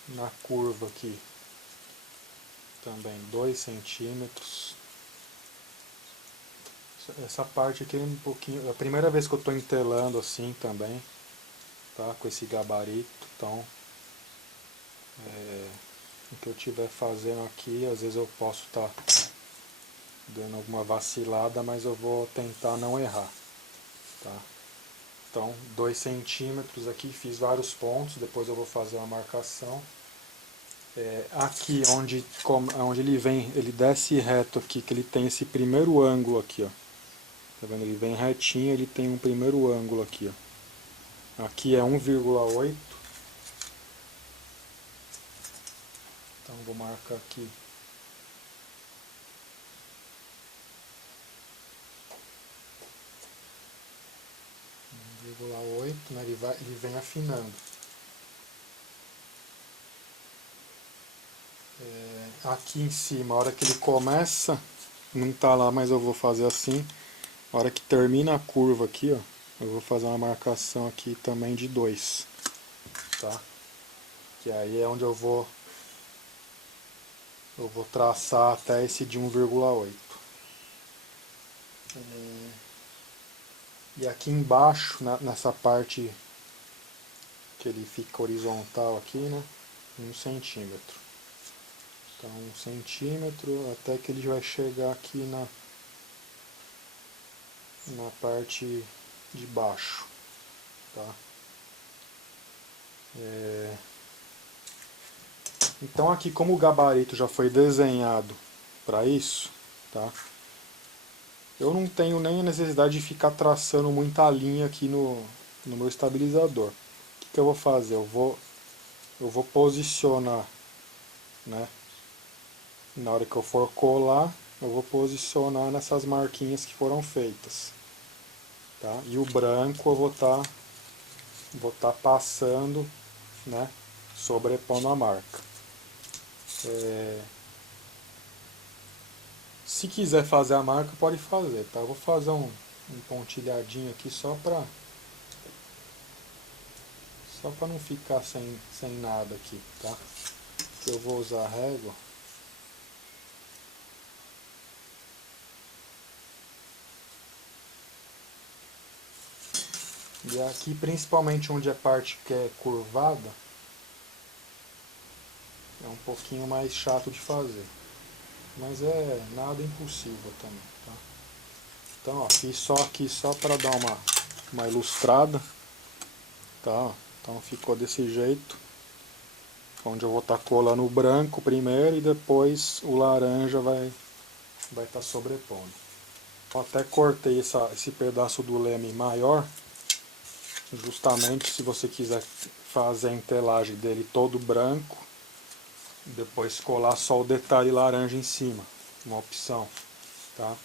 Na curva aqui também 2 centímetros. Essa parte aqui é um pouquinho... É a primeira vez que eu estou entelando assim também, tá? Com esse gabarito. Então, o que eu estiver fazendo aqui, às vezes eu posso estar dando alguma vacilada, mas eu vou tentar não errar, tá? Então, 2 centímetros aqui, fiz vários pontos, depois eu vou fazer uma marcação. Aqui onde ele vem, ele desce reto aqui, que ele tem esse primeiro ângulo aqui, ó. Tá vendo? Ele vem retinho, ele tem um primeiro ângulo aqui, ó. Aqui é 1,8. Então vou marcar aqui 1,8, né? Ele vem afinando. Aqui em cima, a hora que ele começa, não tá lá, mas eu vou fazer assim. A hora que termina a curva aqui, ó, eu vou fazer uma marcação aqui também de 2, tá? Que aí é onde eu vou traçar até esse de 1,8. E aqui embaixo, nessa parte que ele fica horizontal aqui, né, 1 centímetro. Então 1 centímetro até que ele vai chegar aqui na parte de baixo, tá? Então aqui, como o gabarito já foi desenhado para isso, tá? Eu não tenho nem a necessidade de ficar traçando muita linha aqui no meu estabilizador. O que eu vou fazer? Eu vou posicionar, né? Na hora que eu for colar, eu vou posicionar nessas marquinhas que foram feitas, tá? E o branco eu vou tá passando, né? Sobrepondo a marca. Se quiser fazer a marca, pode fazer, tá? Eu vou fazer um pontilhadinho aqui só pra não ficar sem nada aqui, tá? Eu vou usar a régua. E aqui, principalmente onde a parte que é curvada, é um pouquinho mais chato de fazer. Mas é nada impossível também, tá? Então, ó, fiz só aqui só para dar uma ilustrada, tá? Então ficou desse jeito, onde eu vou estar colando o branco primeiro e depois o laranja vai estar sobrepondo. Eu até cortei esse pedaço do leme maior, justamente se você quiser fazer a entelagem dele todo branco, depois colar só o detalhe laranja em cima, uma opção, tá?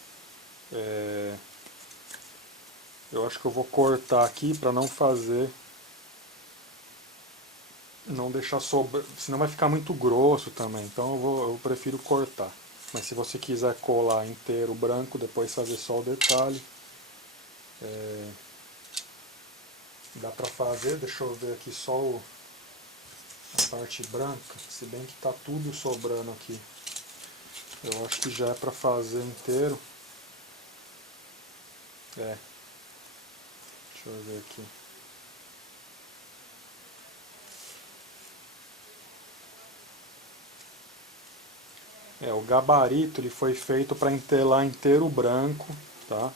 Eu acho que eu vou cortar aqui para não deixar senão vai ficar muito grosso também, então eu prefiro cortar. Mas se você quiser colar inteiro branco, depois fazer só o detalhe, dá pra fazer. Deixa eu ver aqui só a parte branca, se bem que tá tudo sobrando aqui Eu acho que já é para fazer inteiro. Deixa eu ver aqui. O gabarito ele foi feito para entelar inteiro branco, tá?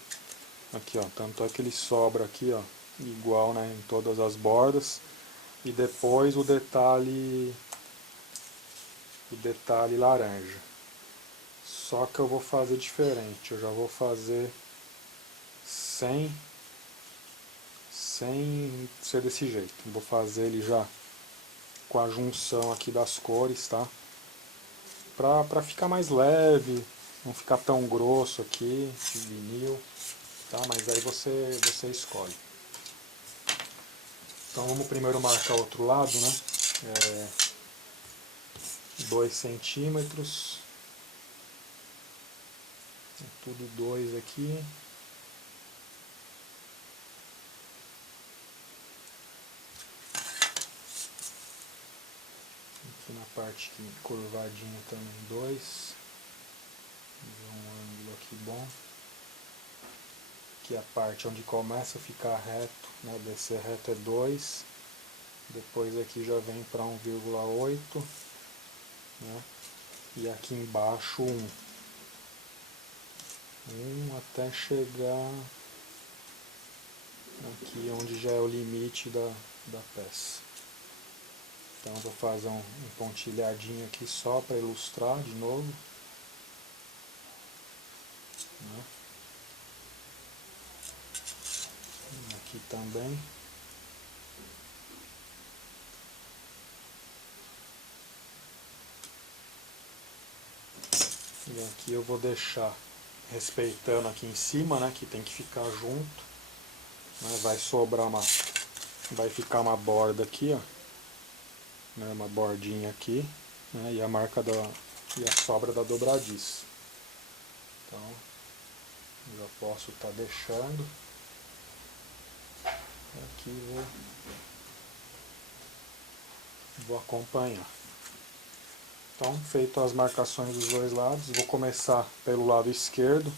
Aqui, ó, tanto é que ele sobra aqui, ó, igual, né, em todas as bordas. E depois o detalhe laranja. Só que eu vou fazer diferente, eu já vou fazer sem ser desse jeito. Vou fazer ele já com a junção aqui das cores, tá? Pra ficar mais leve, não ficar tão grosso aqui, de vinil, tá? Mas aí você escolhe. Então vamos primeiro marcar o outro lado, né? 2 centímetros. Tudo 2 aqui. Aqui na parte curvadinha também 2. Um ângulo aqui bom. Aqui a parte onde começa a ficar reto, né, descer reto é 2. Depois aqui já vem para 1,8, né? E aqui embaixo 1. 1 até chegar aqui onde já é o limite da peça. Então eu vou fazer um pontilhadinho aqui só para ilustrar de novo, né? Aqui também. E aqui eu vou deixar respeitando aqui em cima, né, que tem que ficar junto, né? Vai ficar uma borda aqui, ó, né, uma bordinha aqui, né, e a marca e a sobra da dobradiça. Então já posso estar deixando aqui, vou acompanhar. Então, feito as marcações dos dois lados, vou começar pelo lado esquerdo,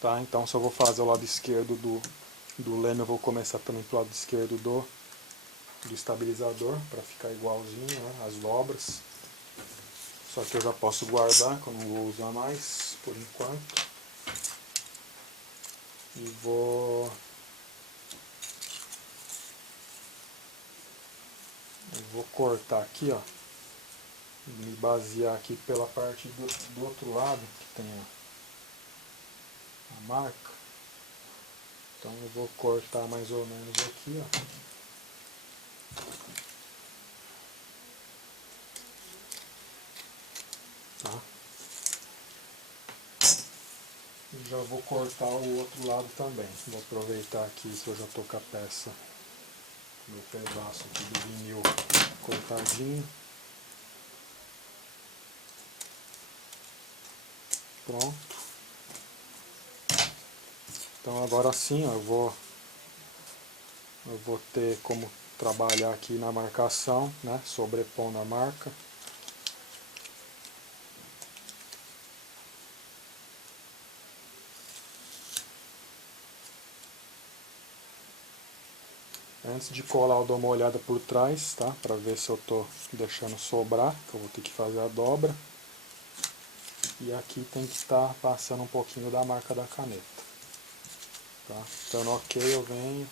tá? Então, se eu vou fazer o lado esquerdo do leme, eu vou começar também pelo lado esquerdo do estabilizador, para ficar igualzinho, né, as dobras. Só que eu já posso guardar, que eu não vou usar mais por enquanto. E vou cortar aqui, ó. Me basear aqui pela parte do outro lado, que tem a marca. Então eu vou cortar mais ou menos aqui, ó. Tá? E já vou cortar o outro lado também. Vou aproveitar aqui que eu já tô com a peça, meu pedaço aqui do vinil cortadinho. Pronto. Então agora sim, ó, eu vou ter como trabalhar aqui na marcação, né, sobrepondo a marca. Antes de colar eu dou uma olhada por trás, tá, para ver se eu tô deixando sobrar, que eu vou ter que fazer a dobra. E aqui tem que estar passando um pouquinho da marca da caneta. Tá? Então ok, eu venho,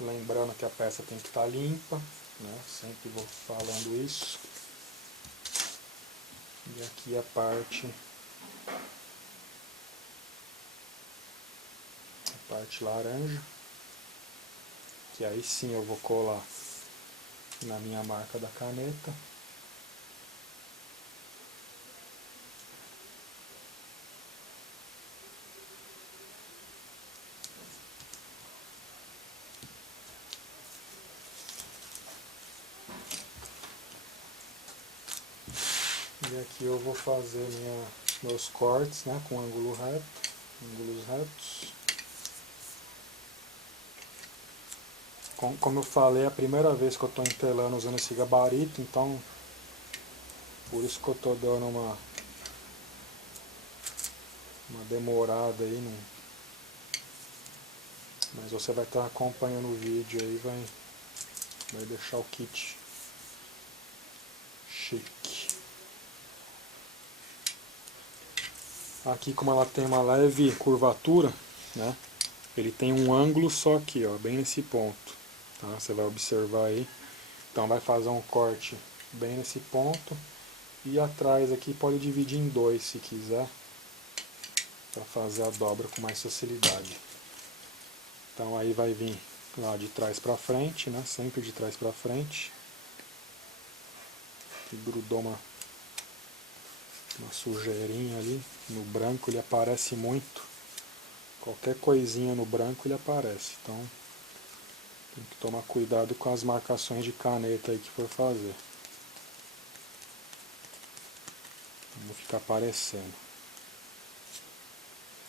lembrando que a peça tem que estar limpa, né? Sempre vou falando isso. E aqui a parte laranja, que aí sim eu vou colar na minha marca da caneta. E aqui eu vou fazer meus cortes, né, com ângulos retos. Como eu falei, é a primeira vez que eu estou entelando usando esse gabarito, então por isso que eu estou dando uma demorada aí, mas você vai estar acompanhando o vídeo aí, vai deixar o kit chique. Aqui, como ela tem uma leve curvatura, né, ele tem um ângulo só aqui, ó, bem nesse ponto, tá? Você vai observar aí. Então vai fazer um corte bem nesse ponto, e atrás aqui pode dividir em dois se quiser, para fazer a dobra com mais facilidade. Então aí vai vir lá de trás para frente, né, sempre de trás para frente. Que grudou uma sujeirinha ali. No branco ele aparece muito. Qualquer coisinha no branco ele aparece. Então tem que tomar cuidado com as marcações de caneta aí que for fazer. Não ficar aparecendo.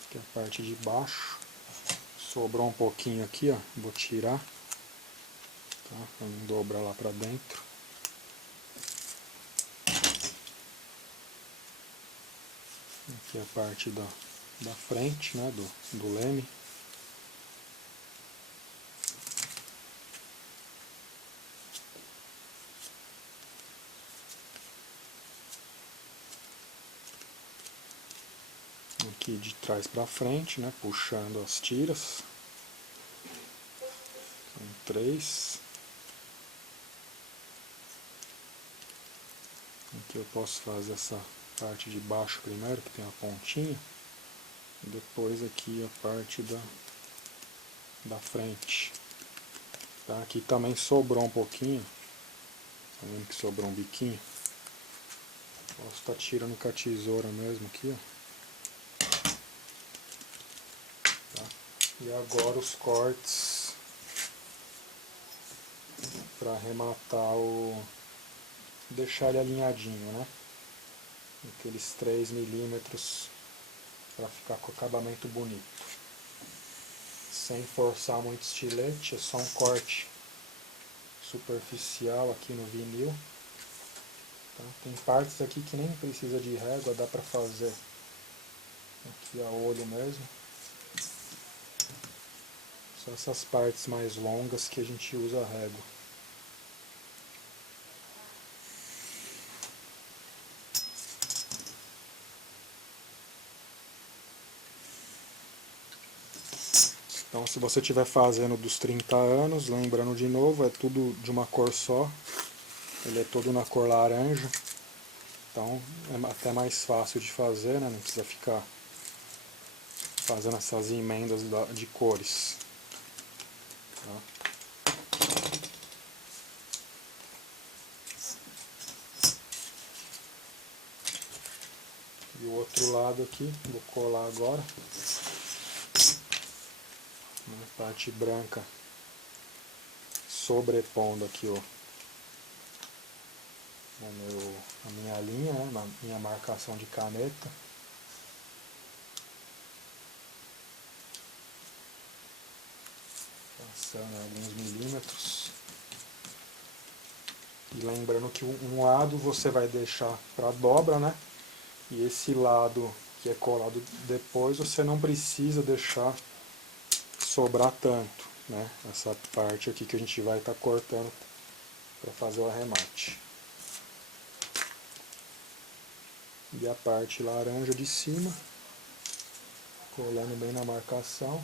Aqui é a parte de baixo. Sobrou um pouquinho aqui, ó. Vou tirar. Tá? Pra não dobrar lá pra dentro. Aqui é a parte da frente, né, do leme. Aqui de trás para frente, né, puxando as tiras. São 3. Aqui eu posso fazer essa parte de baixo primeiro, que tem a pontinha. Depois aqui a parte da frente. Tá? Aqui também sobrou um pouquinho. Tá vendo que sobrou um biquinho? Posso estar tirando com a tesoura mesmo aqui, ó. Tá? E agora os cortes para arrematar deixar ele alinhadinho, né? Aqueles 3 milímetros para ficar com o acabamento bonito. Sem forçar muito estilete, é só um corte superficial aqui no vinil. Tá? Tem partes aqui que nem precisa de régua, dá para fazer aqui a olho mesmo. Só essas partes mais longas que a gente usa a régua. Então, se você estiver fazendo dos 30 anos, lembrando de novo, é tudo de uma cor só. Ele é todo na cor laranja. Então, é até mais fácil de fazer, né? Não precisa ficar fazendo essas emendas de cores. Tá? E o outro lado aqui, vou colar agora. A parte branca sobrepondo aqui a minha linha, né, na minha marcação de caneta. Passando alguns milímetros. E lembrando que um lado você vai deixar para dobra, né? E esse lado que é colado depois você não precisa deixar sobrar tanto, né? Essa parte aqui que a gente vai estar cortando para fazer o arremate. E a parte laranja de cima, colando bem na marcação.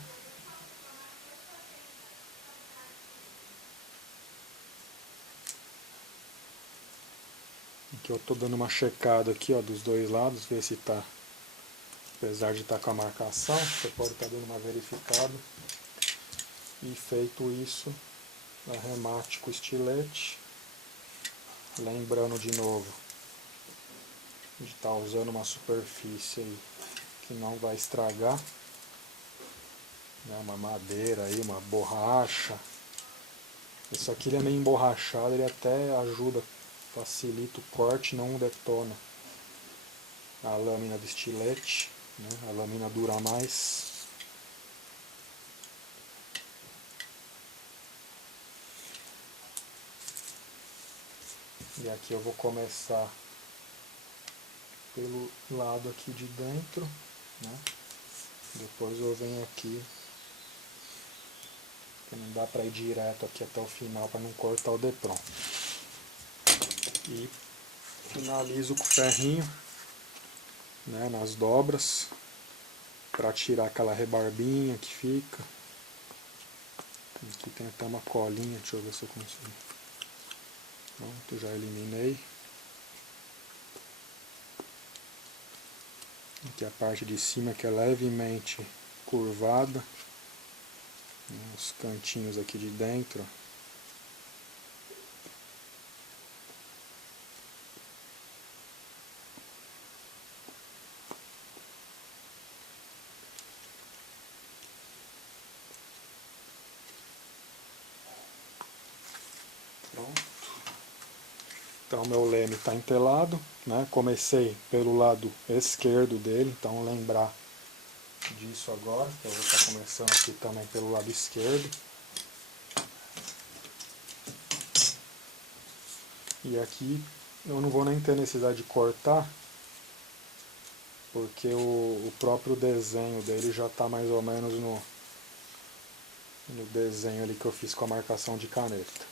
Aqui eu estou dando uma checada aqui, ó, dos dois lados, ver se tá, apesar de estar com a marcação, você pode estar dando uma verificada. E feito isso, arremate com o estilete. Lembrando de novo de estar usando uma superfície aí que não vai estragar, né, uma madeira aí, uma borracha. Isso aqui ele é meio emborrachado, ele até ajuda, facilita o corte, não detona a lâmina do estilete, né, a lâmina dura mais. E aqui eu vou começar pelo lado aqui de dentro, né? Depois eu venho aqui, porque não dá para ir direto aqui até o final para não cortar o Depron. E finalizo com o ferrinho, né, nas dobras, para tirar aquela rebarbinha que fica. Aqui tem até uma colinha, deixa eu ver se eu consigo. Pronto, já eliminei. Aqui a parte de cima que é levemente curvada. Os cantinhos aqui de dentro. Pronto. Então meu leme está entelado, né? Comecei pelo lado esquerdo dele, então lembrar disso agora, que eu vou estar começando aqui também pelo lado esquerdo. E aqui eu não vou nem ter necessidade de cortar, porque o próprio desenho dele já está mais ou menos no desenho ali que eu fiz com a marcação de caneta.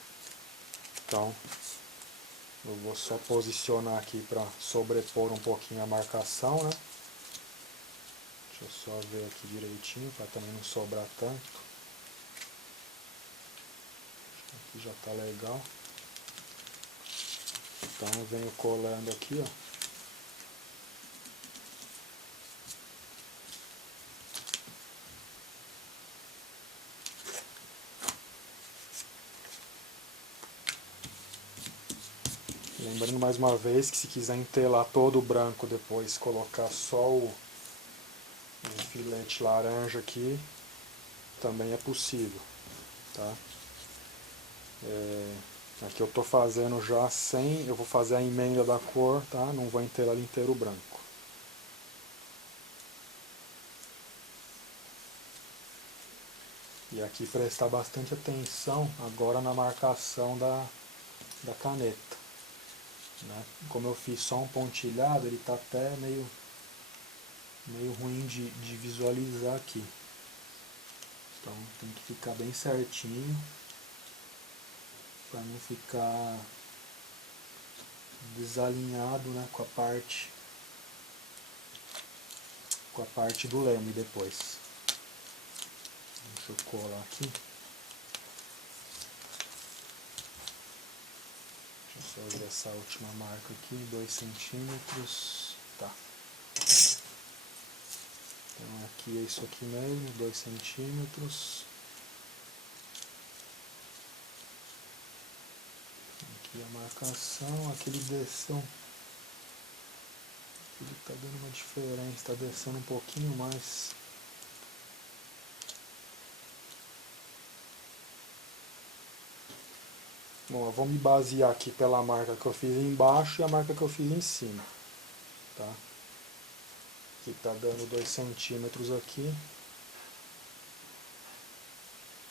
Então eu vou só posicionar aqui para sobrepor um pouquinho a marcação, né? Deixa eu só ver aqui direitinho para também não sobrar tanto. Aqui já está legal. Então eu venho colando aqui, ó. Lembrando mais uma vez que se quiser entelar todo o branco depois, colocar só o filete laranja aqui, também é possível, tá? Aqui eu estou fazendo já sem, eu vou fazer a emenda da cor, tá? Não vou entelar ele inteiro branco. E aqui prestar bastante atenção agora na marcação da caneta, né? Como eu fiz só um pontilhado, ele está até meio ruim de visualizar aqui. Então tem que ficar bem certinho para não ficar desalinhado, né, com a parte do leme depois. Deixa eu colar aqui. Deixa eu só ver essa última marca aqui, 2 centímetros. Tá. Então aqui é isso aqui mesmo, 2 centímetros. Aqui a marcação, aquele descão. Ele tá dando uma diferença, tá descendo um pouquinho mais. Bom, eu vou me basear aqui pela marca que eu fiz embaixo e a marca que eu fiz em cima, tá? Aqui tá dando 2 centímetros aqui.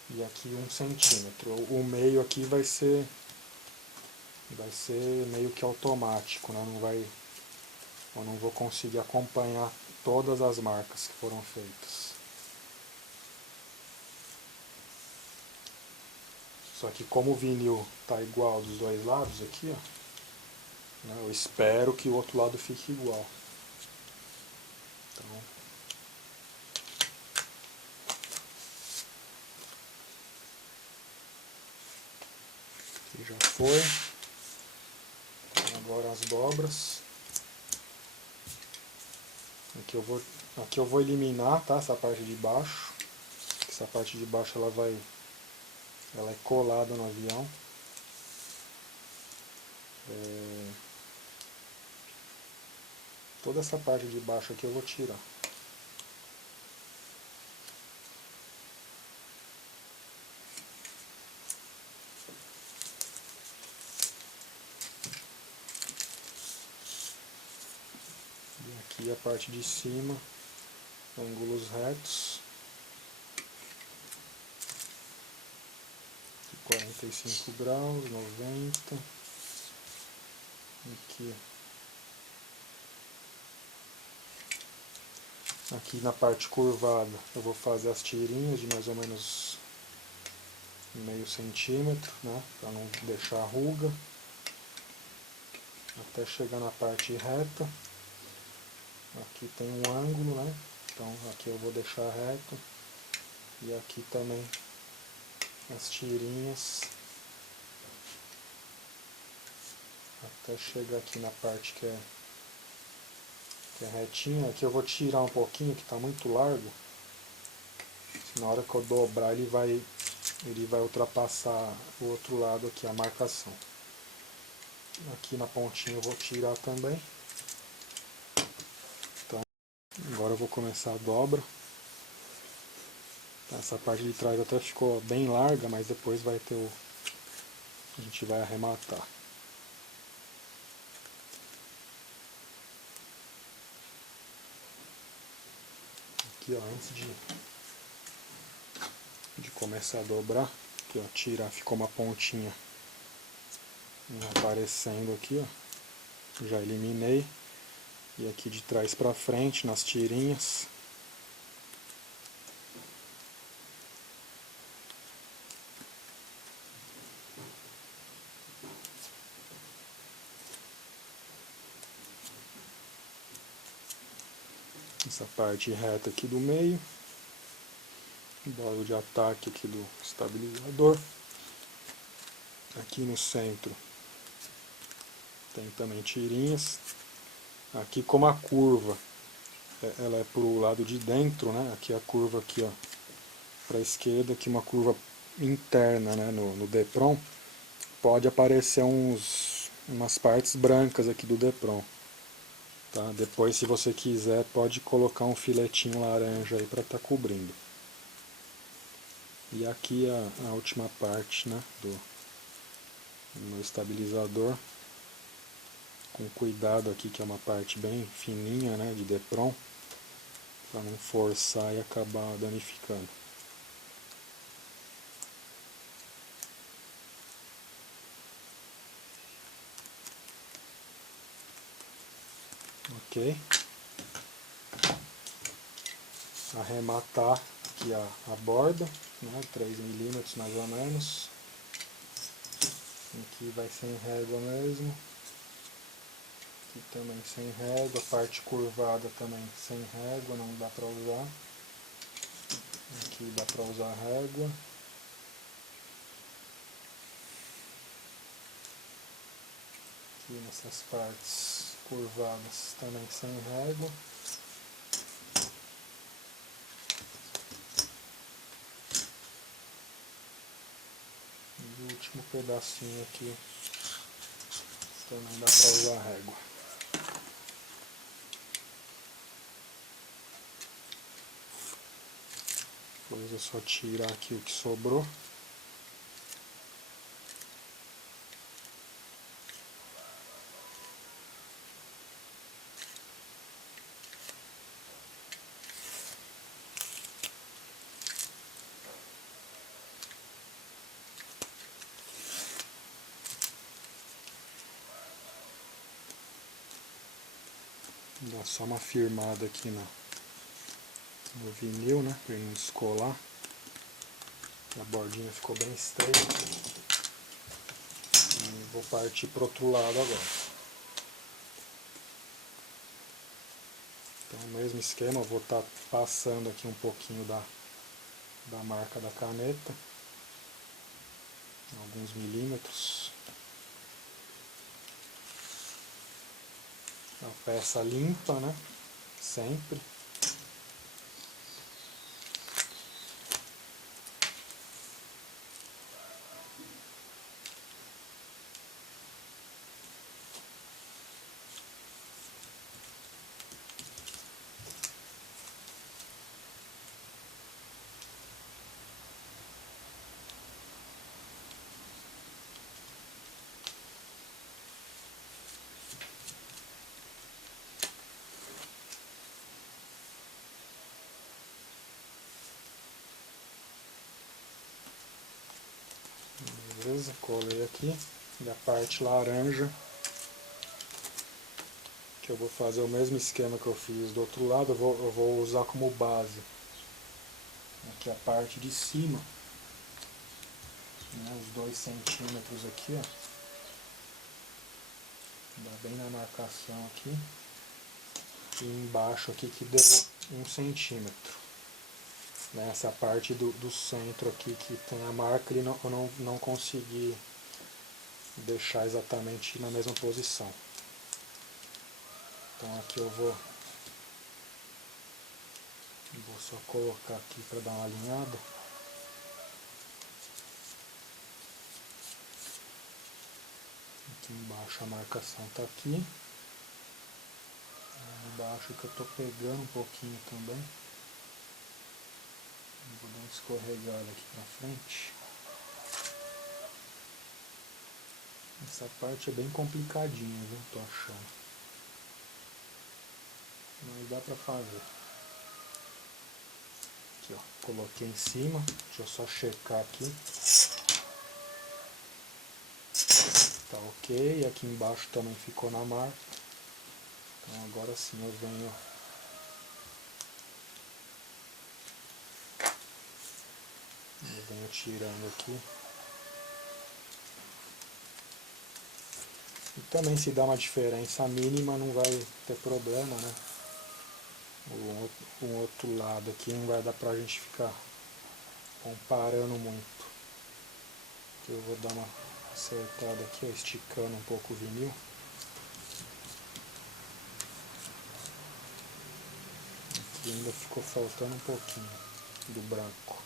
E aqui 1 centímetro. O meio aqui vai ser meio que automático, né? Eu não vou conseguir acompanhar todas as marcas que foram feitas. Só que como o vinil tá igual dos dois lados aqui, ó, né, eu espero que o outro lado fique igual. Então, aqui já foi. Então, agora as dobras. Aqui eu vou eliminar, tá, essa parte de baixo. Essa parte de baixo ela é colada no avião. Toda essa parte de baixo aqui eu vou tirar. E aqui a parte de cima, ângulos retos. 45 graus, 90. Aqui Aqui na parte curvada eu vou fazer as tirinhas de mais ou menos meio centímetro, né, para não deixar ruga, até chegar na parte reta. Aqui tem um ângulo, né, então aqui eu vou deixar reto, e aqui também as tirinhas até chegar aqui na parte que é retinha. Aqui eu vou tirar um pouquinho, que está muito largo. Na hora que eu dobrar ele vai ultrapassar o outro lado aqui, a marcação. Aqui na pontinha eu vou tirar também. Então agora eu vou começar a dobra. Essa parte de trás até ficou bem larga, mas depois vai ter o... a gente vai arrematar. Aqui, ó, antes de começar a dobrar, aqui, ó, tirar, ficou uma pontinha aparecendo aqui, ó. Já eliminei. E aqui de trás para frente, nas tirinhas. Essa parte reta aqui do meio. Bola de ataque aqui do estabilizador. Aqui no centro tem também tirinhas. Aqui, como a curva ela é pro lado de dentro, né? Aqui a curva aqui, ó, para a esquerda, aqui uma curva interna, né? No Depron pode aparecer umas partes brancas aqui do Depron, tá? Depois, se você quiser, pode colocar um filetinho laranja aí para estar cobrindo. E aqui a última parte, né? No estabilizador, com cuidado aqui, que é uma parte bem fininha, né, de Depron, para não forçar e acabar danificando. Ok? Arrematar aqui a borda, né, 3 milímetros mais ou menos. Aqui vai sem régua mesmo. Aqui também sem régua, parte curvada também sem régua, não dá para usar. Aqui dá para usar régua. Aqui nessas partes curvadas também sem régua. E o último pedacinho aqui também dá para usar régua. Depois é só tirar aqui o que sobrou. Dá só uma firmada aqui no vinil, né, para ele não descolar. A bordinha ficou bem estreita. E vou partir para o outro lado agora. Então, o mesmo esquema, eu vou estar passando aqui um pouquinho da marca da caneta, alguns milímetros. A peça limpa, né? Sempre. Beleza? Colei aqui. E a parte laranja, que eu vou fazer o mesmo esquema que eu fiz do outro lado, eu vou usar como base aqui a parte de cima, né, os 2 centímetros aqui, ó, dá bem na marcação aqui, e embaixo aqui que deu 1 centímetro, né, essa parte do centro aqui que tem a marca, eu não consegui deixar exatamente na mesma posição. Então aqui eu vou só colocar aqui para dar uma alinhada. Aqui embaixo a marcação está aqui. Embaixo que eu estou pegando um pouquinho também. Vou dar uma escorregada aqui para frente. Essa parte é bem complicadinha, viu? Tô achando. Mas dá para fazer. Aqui, ó. Coloquei em cima. Deixa eu só checar aqui. Tá ok. E aqui embaixo também ficou na marca. Então agora sim eu venho tirando aqui. E também se dá uma diferença mínima não vai ter problema, né? O outro lado aqui não vai dar pra gente ficar comparando muito. Eu vou dar uma acertada aqui, ó, esticando um pouco o vinil. Aqui ainda ficou faltando um pouquinho do branco.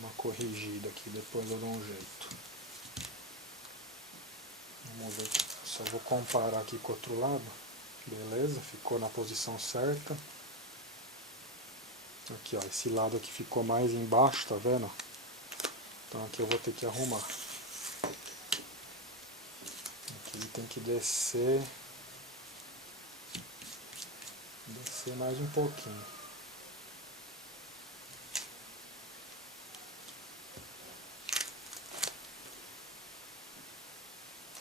Uma corrigida aqui, depois eu dou um jeito. Vamos ver, só vou comparar aqui com o outro lado. Beleza, ficou na posição certa. Aqui, ó, esse lado aqui ficou mais embaixo, tá vendo? Então aqui eu vou ter que arrumar. Aqui tem que descer mais um pouquinho.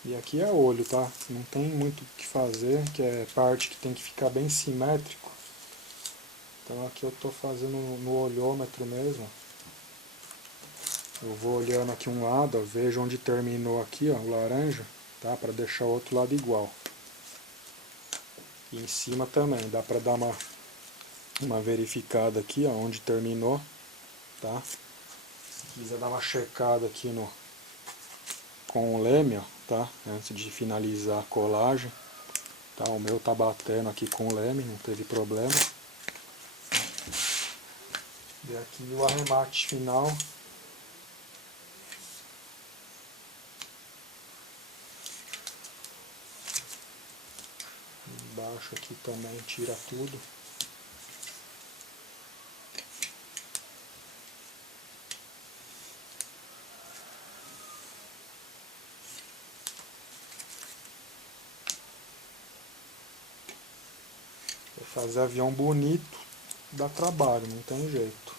E aqui é olho, tá? Não tem muito o que fazer, que é parte que tem que ficar bem simétrico. Então aqui eu tô fazendo no olhômetro mesmo. Eu vou olhando aqui um lado, ó, vejo onde terminou aqui, ó, o laranja, tá? Para deixar o outro lado igual. E em cima também, dá para dar uma verificada aqui, ó, onde terminou, tá? Se quiser dar uma checada aqui com o leme, ó, tá? Antes de finalizar a colagem, tá? O meu tá batendo aqui com o leme, não teve problema. E aqui o arremate final. Embaixo aqui também tira tudo. Fazer avião bonito dá trabalho, não tem jeito.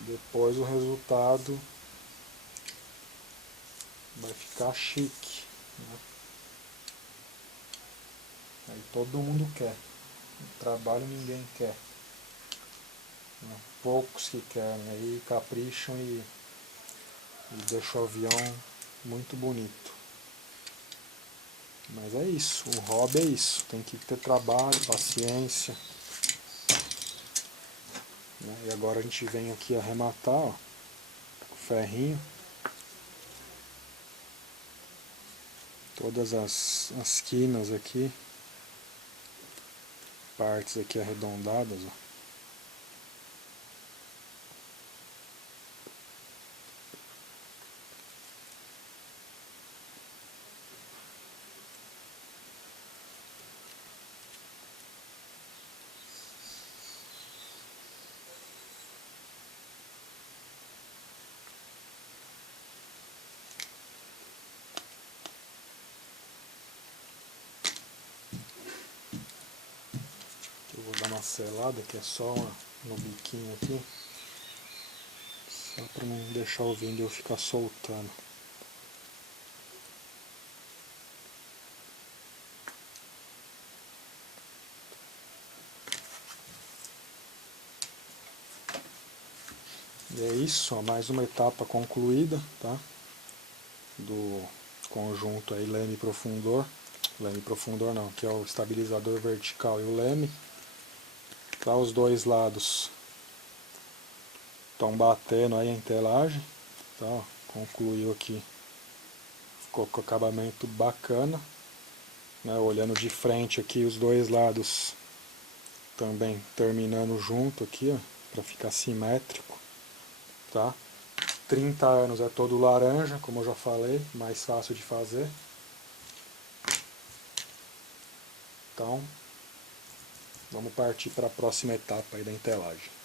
Depois o resultado vai ficar chique, né? Aí todo mundo quer. O trabalho ninguém quer, né? Poucos que querem, aí capricham e deixam o avião muito bonito. Mas é isso, o hobby é isso, tem que ter trabalho, paciência, né? E agora a gente vem aqui arrematar, ó, o ferrinho, todas as quinas aqui, partes aqui arredondadas, ó. Eu vou dar uma selada, que é só uma no biquinho aqui, só para não deixar o vídeo ficar soltando. E é isso, ó, mais uma etapa concluída, tá? Do conjunto aí leme profundor. Leme profundor não, que é o estabilizador vertical e o leme. Tá, os dois lados estão batendo aí a entelagem, tá? Ó, concluiu aqui, ficou com acabamento bacana, né? Olhando de frente aqui, os dois lados também terminando junto aqui, ó, para ficar simétrico, tá? 30 anos é todo laranja, como eu já falei, mais fácil de fazer. Então, vamos partir para a próxima etapa aí da entelagem.